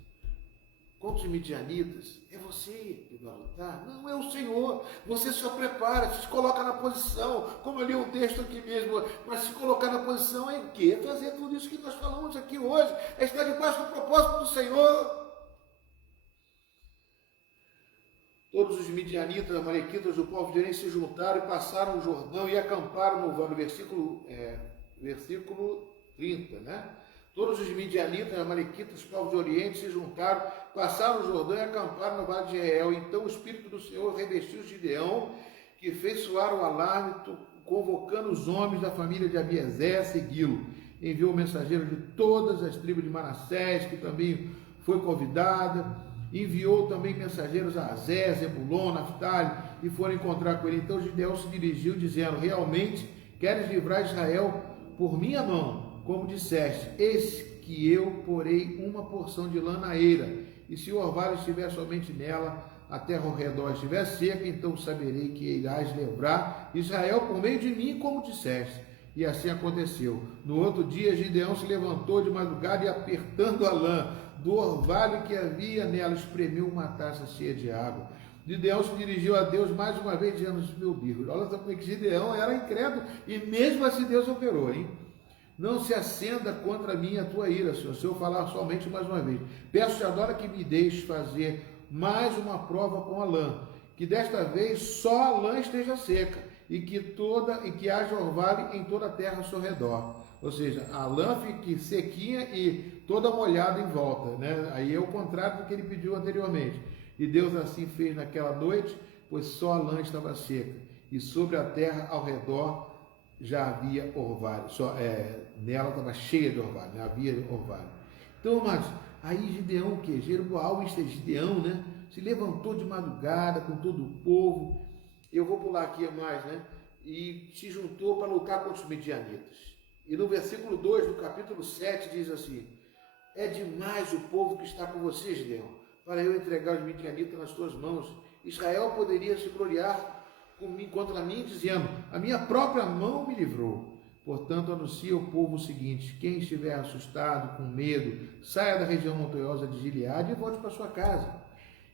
contra os midianitas, é você que vai lutar, não é o Senhor. Você só prepara, se coloca na posição, como eu li um texto aqui mesmo, mas se colocar na posição é o quê? É fazer tudo isso que nós falamos aqui hoje, é estar debaixo do propósito do Senhor. Todos os midianitas, amalequitas do povo de Jerém se juntaram e passaram o Jordão e acamparam no versículo 30, Todos os midianitas, amalequitas, povos do Oriente se juntaram, passaram o Jordão e acamparam no vale de Jezreel. Então o Espírito do Senhor revestiu Gideão, que fez soar o alarme, convocando os homens da família de Abiezer a segui-lo. Enviou mensageiros de todas as tribos de Manassés, que também foi convidada. Enviou também mensageiros a Azé, Zebulon, Naftali, e foram encontrar com ele. Então Gideão se dirigiu, dizendo: realmente queres livrar Israel por minha mão? Como disseste, eis que eu porei uma porção de lã na eira, e se o orvalho estiver somente nela, a terra ao redor estiver seca, então saberei que irás livrar Israel por meio de mim, como disseste. E assim aconteceu. No outro dia, Gideão se levantou de madrugada e, apertando a lã do orvalho que havia nela, espremeu uma taça cheia de água. Gideão se dirigiu a Deus mais uma vez, dizendo: meu Deus, olha só como é que Gideão era incrédulo, e mesmo assim Deus operou, hein? Não se acenda contra mim a tua ira, Senhor, se eu falar somente mais uma vez. Peço-te agora que me deixes fazer mais uma prova com a lã, que desta vez só a lã esteja seca, e que haja orvalho em toda a terra ao seu redor. Ou seja, a lã fique sequinha e toda molhada em volta, né? Aí é o contrário do que ele pediu anteriormente. E Deus assim fez naquela noite, pois só a lã estava seca, e sobre a terra ao redor já havia orvalho, nela estava cheia de orvalho, né? Havia orvalho. Então, amados, aí Gideão, o que? Jeroboão, isto é Gideão, né? Se levantou de madrugada com todo o povo, eu vou pular aqui mais, né? E se juntou para lutar contra os midianitas. E no versículo 2 do capítulo 7 diz assim: é demais o povo que está com você, Gideão, para eu entregar os midianitas nas tuas mãos. Israel poderia se gloriar contra mim, dizendo: a minha própria mão me livrou. Portanto, anuncia ao povo o seguinte: quem estiver assustado, com medo, saia da região montanhosa de Gileade e volte para sua casa.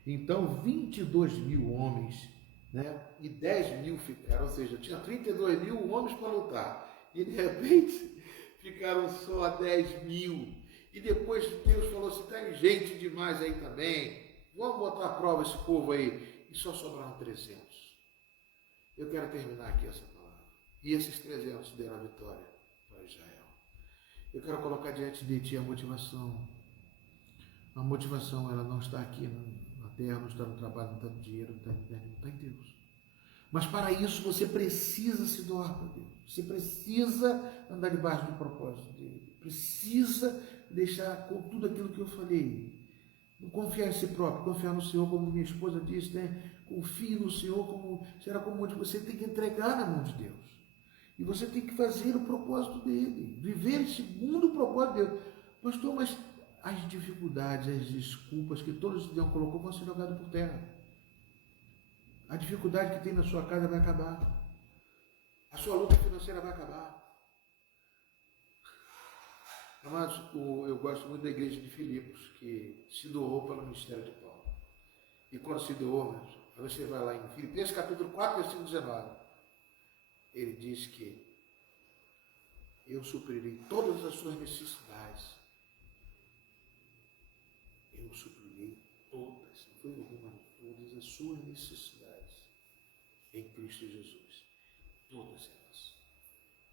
Então 22.000 homens, né, e 10.000 ficaram, ou seja, tinha 32.000 homens para lutar, e de repente ficaram só 10.000. E depois Deus falou assim: tem gente demais aí também, vamos botar à prova esse povo aí. E só sobraram 300. Eu quero terminar aqui essa palavra. E esses 300 deram a vitória para Israel. Eu quero colocar diante de ti a motivação. A motivação, ela não está aqui na terra, não está no trabalho, não está no dinheiro, não está em Deus. Mas para isso você precisa se doar para Deus. Você precisa andar debaixo do propósito dele. Precisa deixar com tudo aquilo que eu falei. Não confiar em si próprio, confiar no Senhor, como minha esposa disse, né? Confie no Senhor, como será como você tem que entregar na mão de Deus. E você tem que fazer o propósito dele, viver segundo o propósito de Deus. Pastor, mas as dificuldades, as desculpas que todos Gideão colocou vão ser jogadas por terra. A dificuldade que tem na sua casa vai acabar. A sua luta financeira vai acabar. Amados, eu gosto muito da igreja de Filipos, que se doou pelo ministério de Paulo. E quando se doou, você vai lá em Filipenses capítulo 4, versículo 19. Ele diz que eu suprirei todas as suas necessidades. Eu suprirei todas, não foi alguma, todas as suas necessidades em Cristo Jesus. Todas elas.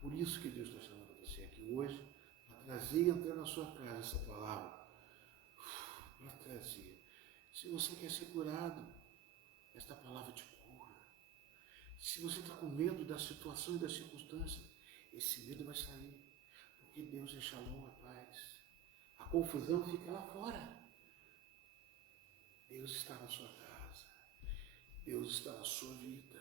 Por isso que Deus está chamando você aqui hoje, para trazer e entrar na sua casa essa palavra. Para trazer. Se você quer ser curado, esta palavra te cura. Se você está com medo da situação e da circunstância, esse medo vai sair. Porque Deus é shalom, é paz. A confusão fica lá fora. Deus está na sua casa. Deus está na sua vida.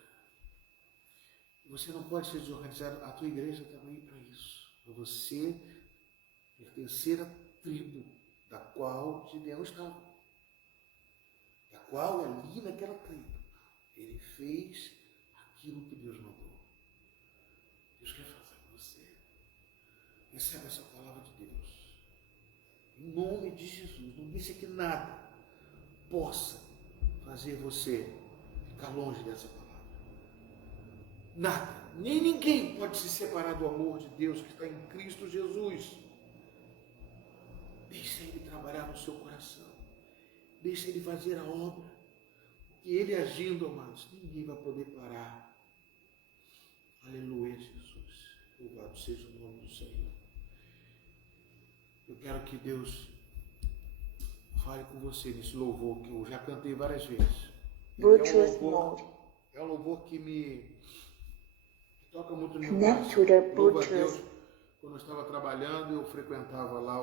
Você não pode ser desorganizado. A tua igreja também para isso. Para você pertencer à tribo da qual Gideão estava. Da qual ali naquela tribo ele fez aquilo que Deus mandou. Deus quer fazer com você. Recebe essa palavra de Deus. Em nome de Jesus. Não deixe que nada possa fazer você ficar longe dessa palavra. Nada, nem ninguém pode se separar do amor de Deus que está em Cristo Jesus. Deixa Ele trabalhar no seu coração. Deixa Ele fazer a obra. Porque Ele agindo, amados, ninguém vai poder parar. Aleluia, Jesus. Louvado seja o nome do Senhor. Eu quero que Deus fale com você nesse louvor que eu já cantei várias vezes. É um louvor que me toca muito no meu coração. Louvo a Deus. Quando eu estava trabalhando, eu frequentava lá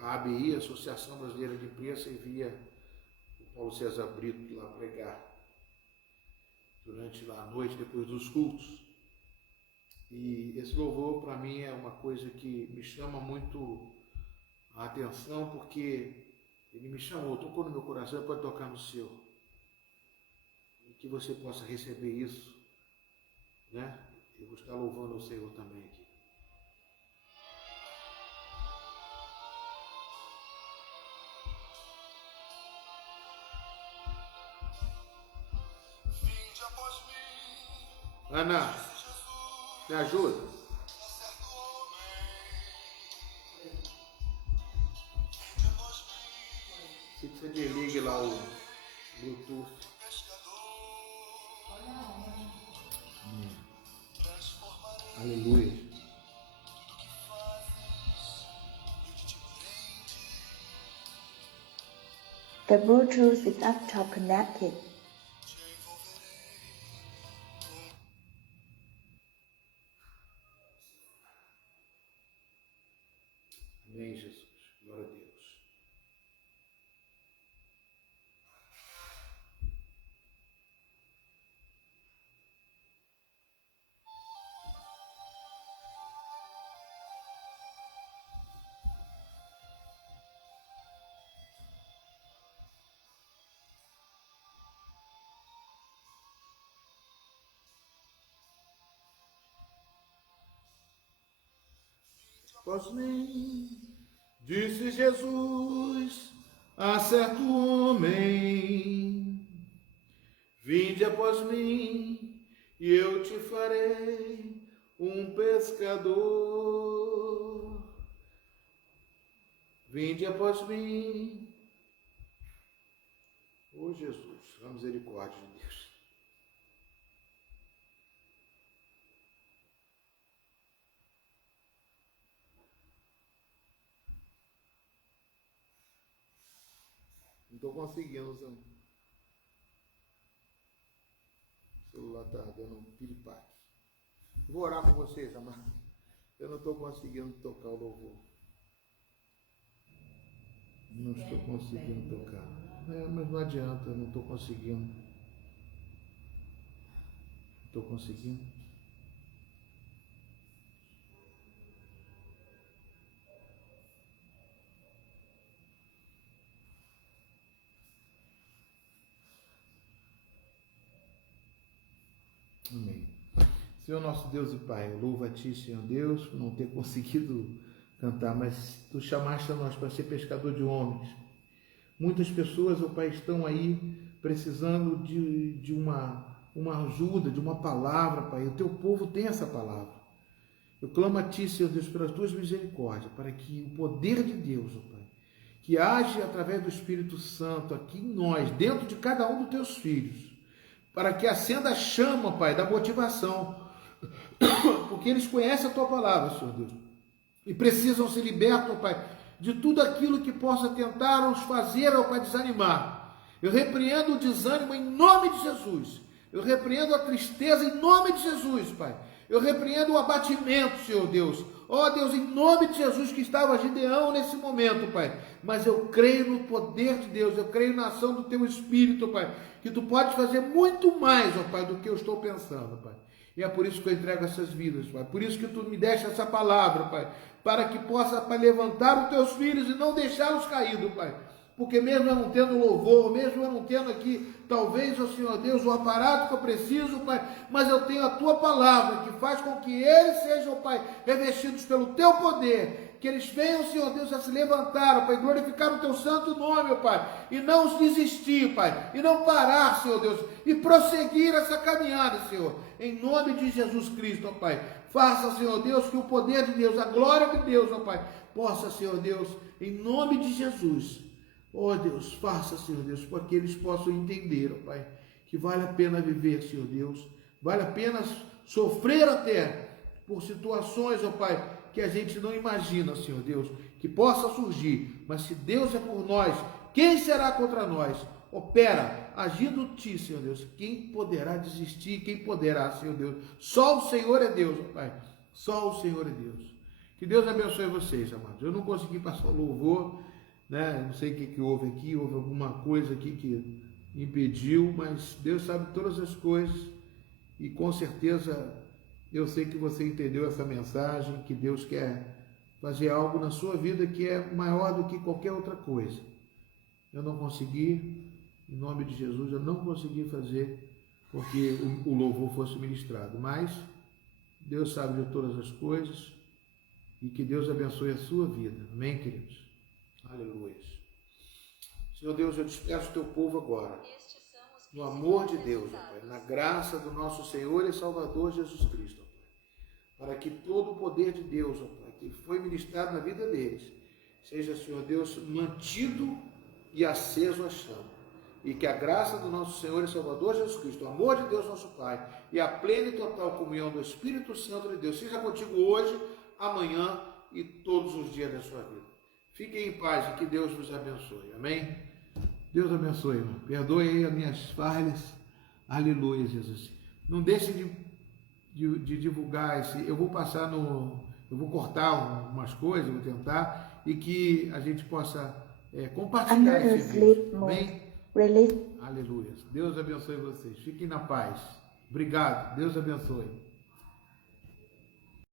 a ABI, Associação Brasileira de Imprensa, e via o Paulo César Brito lá pregar durante lá a noite, depois dos cultos. E esse louvor para mim é uma coisa que me chama muito a atenção, porque ele me chamou, tocou no meu coração, pode tocar no seu. E que você possa receber isso, né? Eu vou estar louvando o Senhor também aqui. Ana, me ajuda. Se você desligue lá o Bluetooth. Aleluia. The Bluetooth is up top connected. Amém, Jesus. Glória a Deus. Após mim, disse Jesus a certo homem, vinde após mim e eu te farei um pescador. Vinde após mim. Ô Jesus, a misericórdia de Deus. Não estou conseguindo, Zé. O celular está dando um piripaque. Vou orar com vocês, amados. Eu não estou conseguindo tocar o louvor. Não estou conseguindo tocar. Mas não adianta, eu não estou conseguindo. Não estou conseguindo. Amém. Senhor nosso Deus e Pai, eu louvo a Ti, Senhor Deus, por não ter conseguido cantar, mas Tu chamaste a nós para ser pescador de homens. Muitas pessoas, ó Pai, estão aí precisando de uma ajuda, de uma palavra, Pai. O Teu povo tem essa palavra. Eu clamo a Ti, Senhor Deus, pelas Tuas misericórdias, para que o poder de Deus, ó Pai, que age através do Espírito Santo aqui em nós, dentro de cada um dos Teus filhos, para que acenda a chama, Pai, da motivação, porque eles conhecem a Tua palavra, Senhor Deus, e precisam ser libertos, Pai, de tudo aquilo que possa tentar os fazer, Pai, desanimar. Eu repreendo o desânimo em nome de Jesus. Eu repreendo a tristeza em nome de Jesus, Pai. Eu repreendo o abatimento, Senhor Deus. Ó Deus, em nome de Jesus, que estava Gideão nesse momento, Pai. Mas eu creio no poder de Deus, eu creio na ação do Teu Espírito, Pai, que Tu podes fazer muito mais, ó Pai, do que eu estou pensando, Pai. E é por isso que eu entrego essas vidas, Pai. Por isso que Tu me deste essa palavra, Pai, para que possa, Pai, levantar os Teus filhos e não deixá-los caídos, Pai. Porque mesmo eu não tendo louvor, mesmo eu não tendo aqui, talvez, ó Senhor Deus, o aparato que eu preciso, Pai, mas eu tenho a Tua palavra, que faz com que eles sejam, Pai, revestidos pelo Teu poder, que eles venham, Senhor Deus, a se levantar, Pai, glorificar o Teu santo nome, Pai, e não desistir, Pai, e não parar, Senhor Deus, e prosseguir essa caminhada, Senhor, em nome de Jesus Cristo, ó Pai. Faça, Senhor Deus, que o poder de Deus, a glória de Deus, ó Pai, possa, Senhor Deus, em nome de Jesus, ó Deus, faça, Senhor Deus, para que eles possam entender, ó Pai, que vale a pena viver, Senhor Deus, vale a pena sofrer até por situações, ó Pai, que a gente não imagina, Senhor Deus, que possa surgir, mas se Deus é por nós, quem será contra nós? Opera, agindo Ti, Senhor Deus, quem poderá desistir, quem poderá, Senhor Deus? Só o Senhor é Deus, ó Pai, só o Senhor é Deus. Que Deus abençoe vocês, amados. Eu não consegui passar o louvor, né? Não sei o que houve aqui, houve alguma coisa aqui que impediu, mas Deus sabe todas as coisas e com certeza eu sei que você entendeu essa mensagem, que Deus quer fazer algo na sua vida que é maior do que qualquer outra coisa. Eu não consegui, em nome de Jesus, eu não consegui fazer porque o louvor fosse ministrado, mas Deus sabe de todas as coisas e que Deus abençoe a sua vida. Amém, queridos? Aleluia. Senhor Deus, eu despeço o Teu povo agora. Estes são os no amor de Deus, ó Pai, na graça do nosso Senhor e Salvador Jesus Cristo, ó Pai, para que todo o poder de Deus, ó Pai, que foi ministrado na vida deles, seja, Senhor Deus, mantido e aceso à chama. E que a graça do nosso Senhor e Salvador Jesus Cristo, o amor de Deus nosso Pai e a plena e total comunhão do Espírito Santo de Deus seja contigo hoje, amanhã e todos os dias da sua vida. Fiquem em paz e que Deus vos abençoe. Amém? Deus abençoe, irmão. Perdoe aí as minhas falhas. Aleluia, Jesus. Não deixe de divulgar esse. Eu vou passar eu vou cortar umas coisas, vou tentar, e que a gente possa compartilhar esse vídeo. Amém? Aleluia. Deus abençoe vocês. Fiquem na paz. Obrigado. Deus abençoe.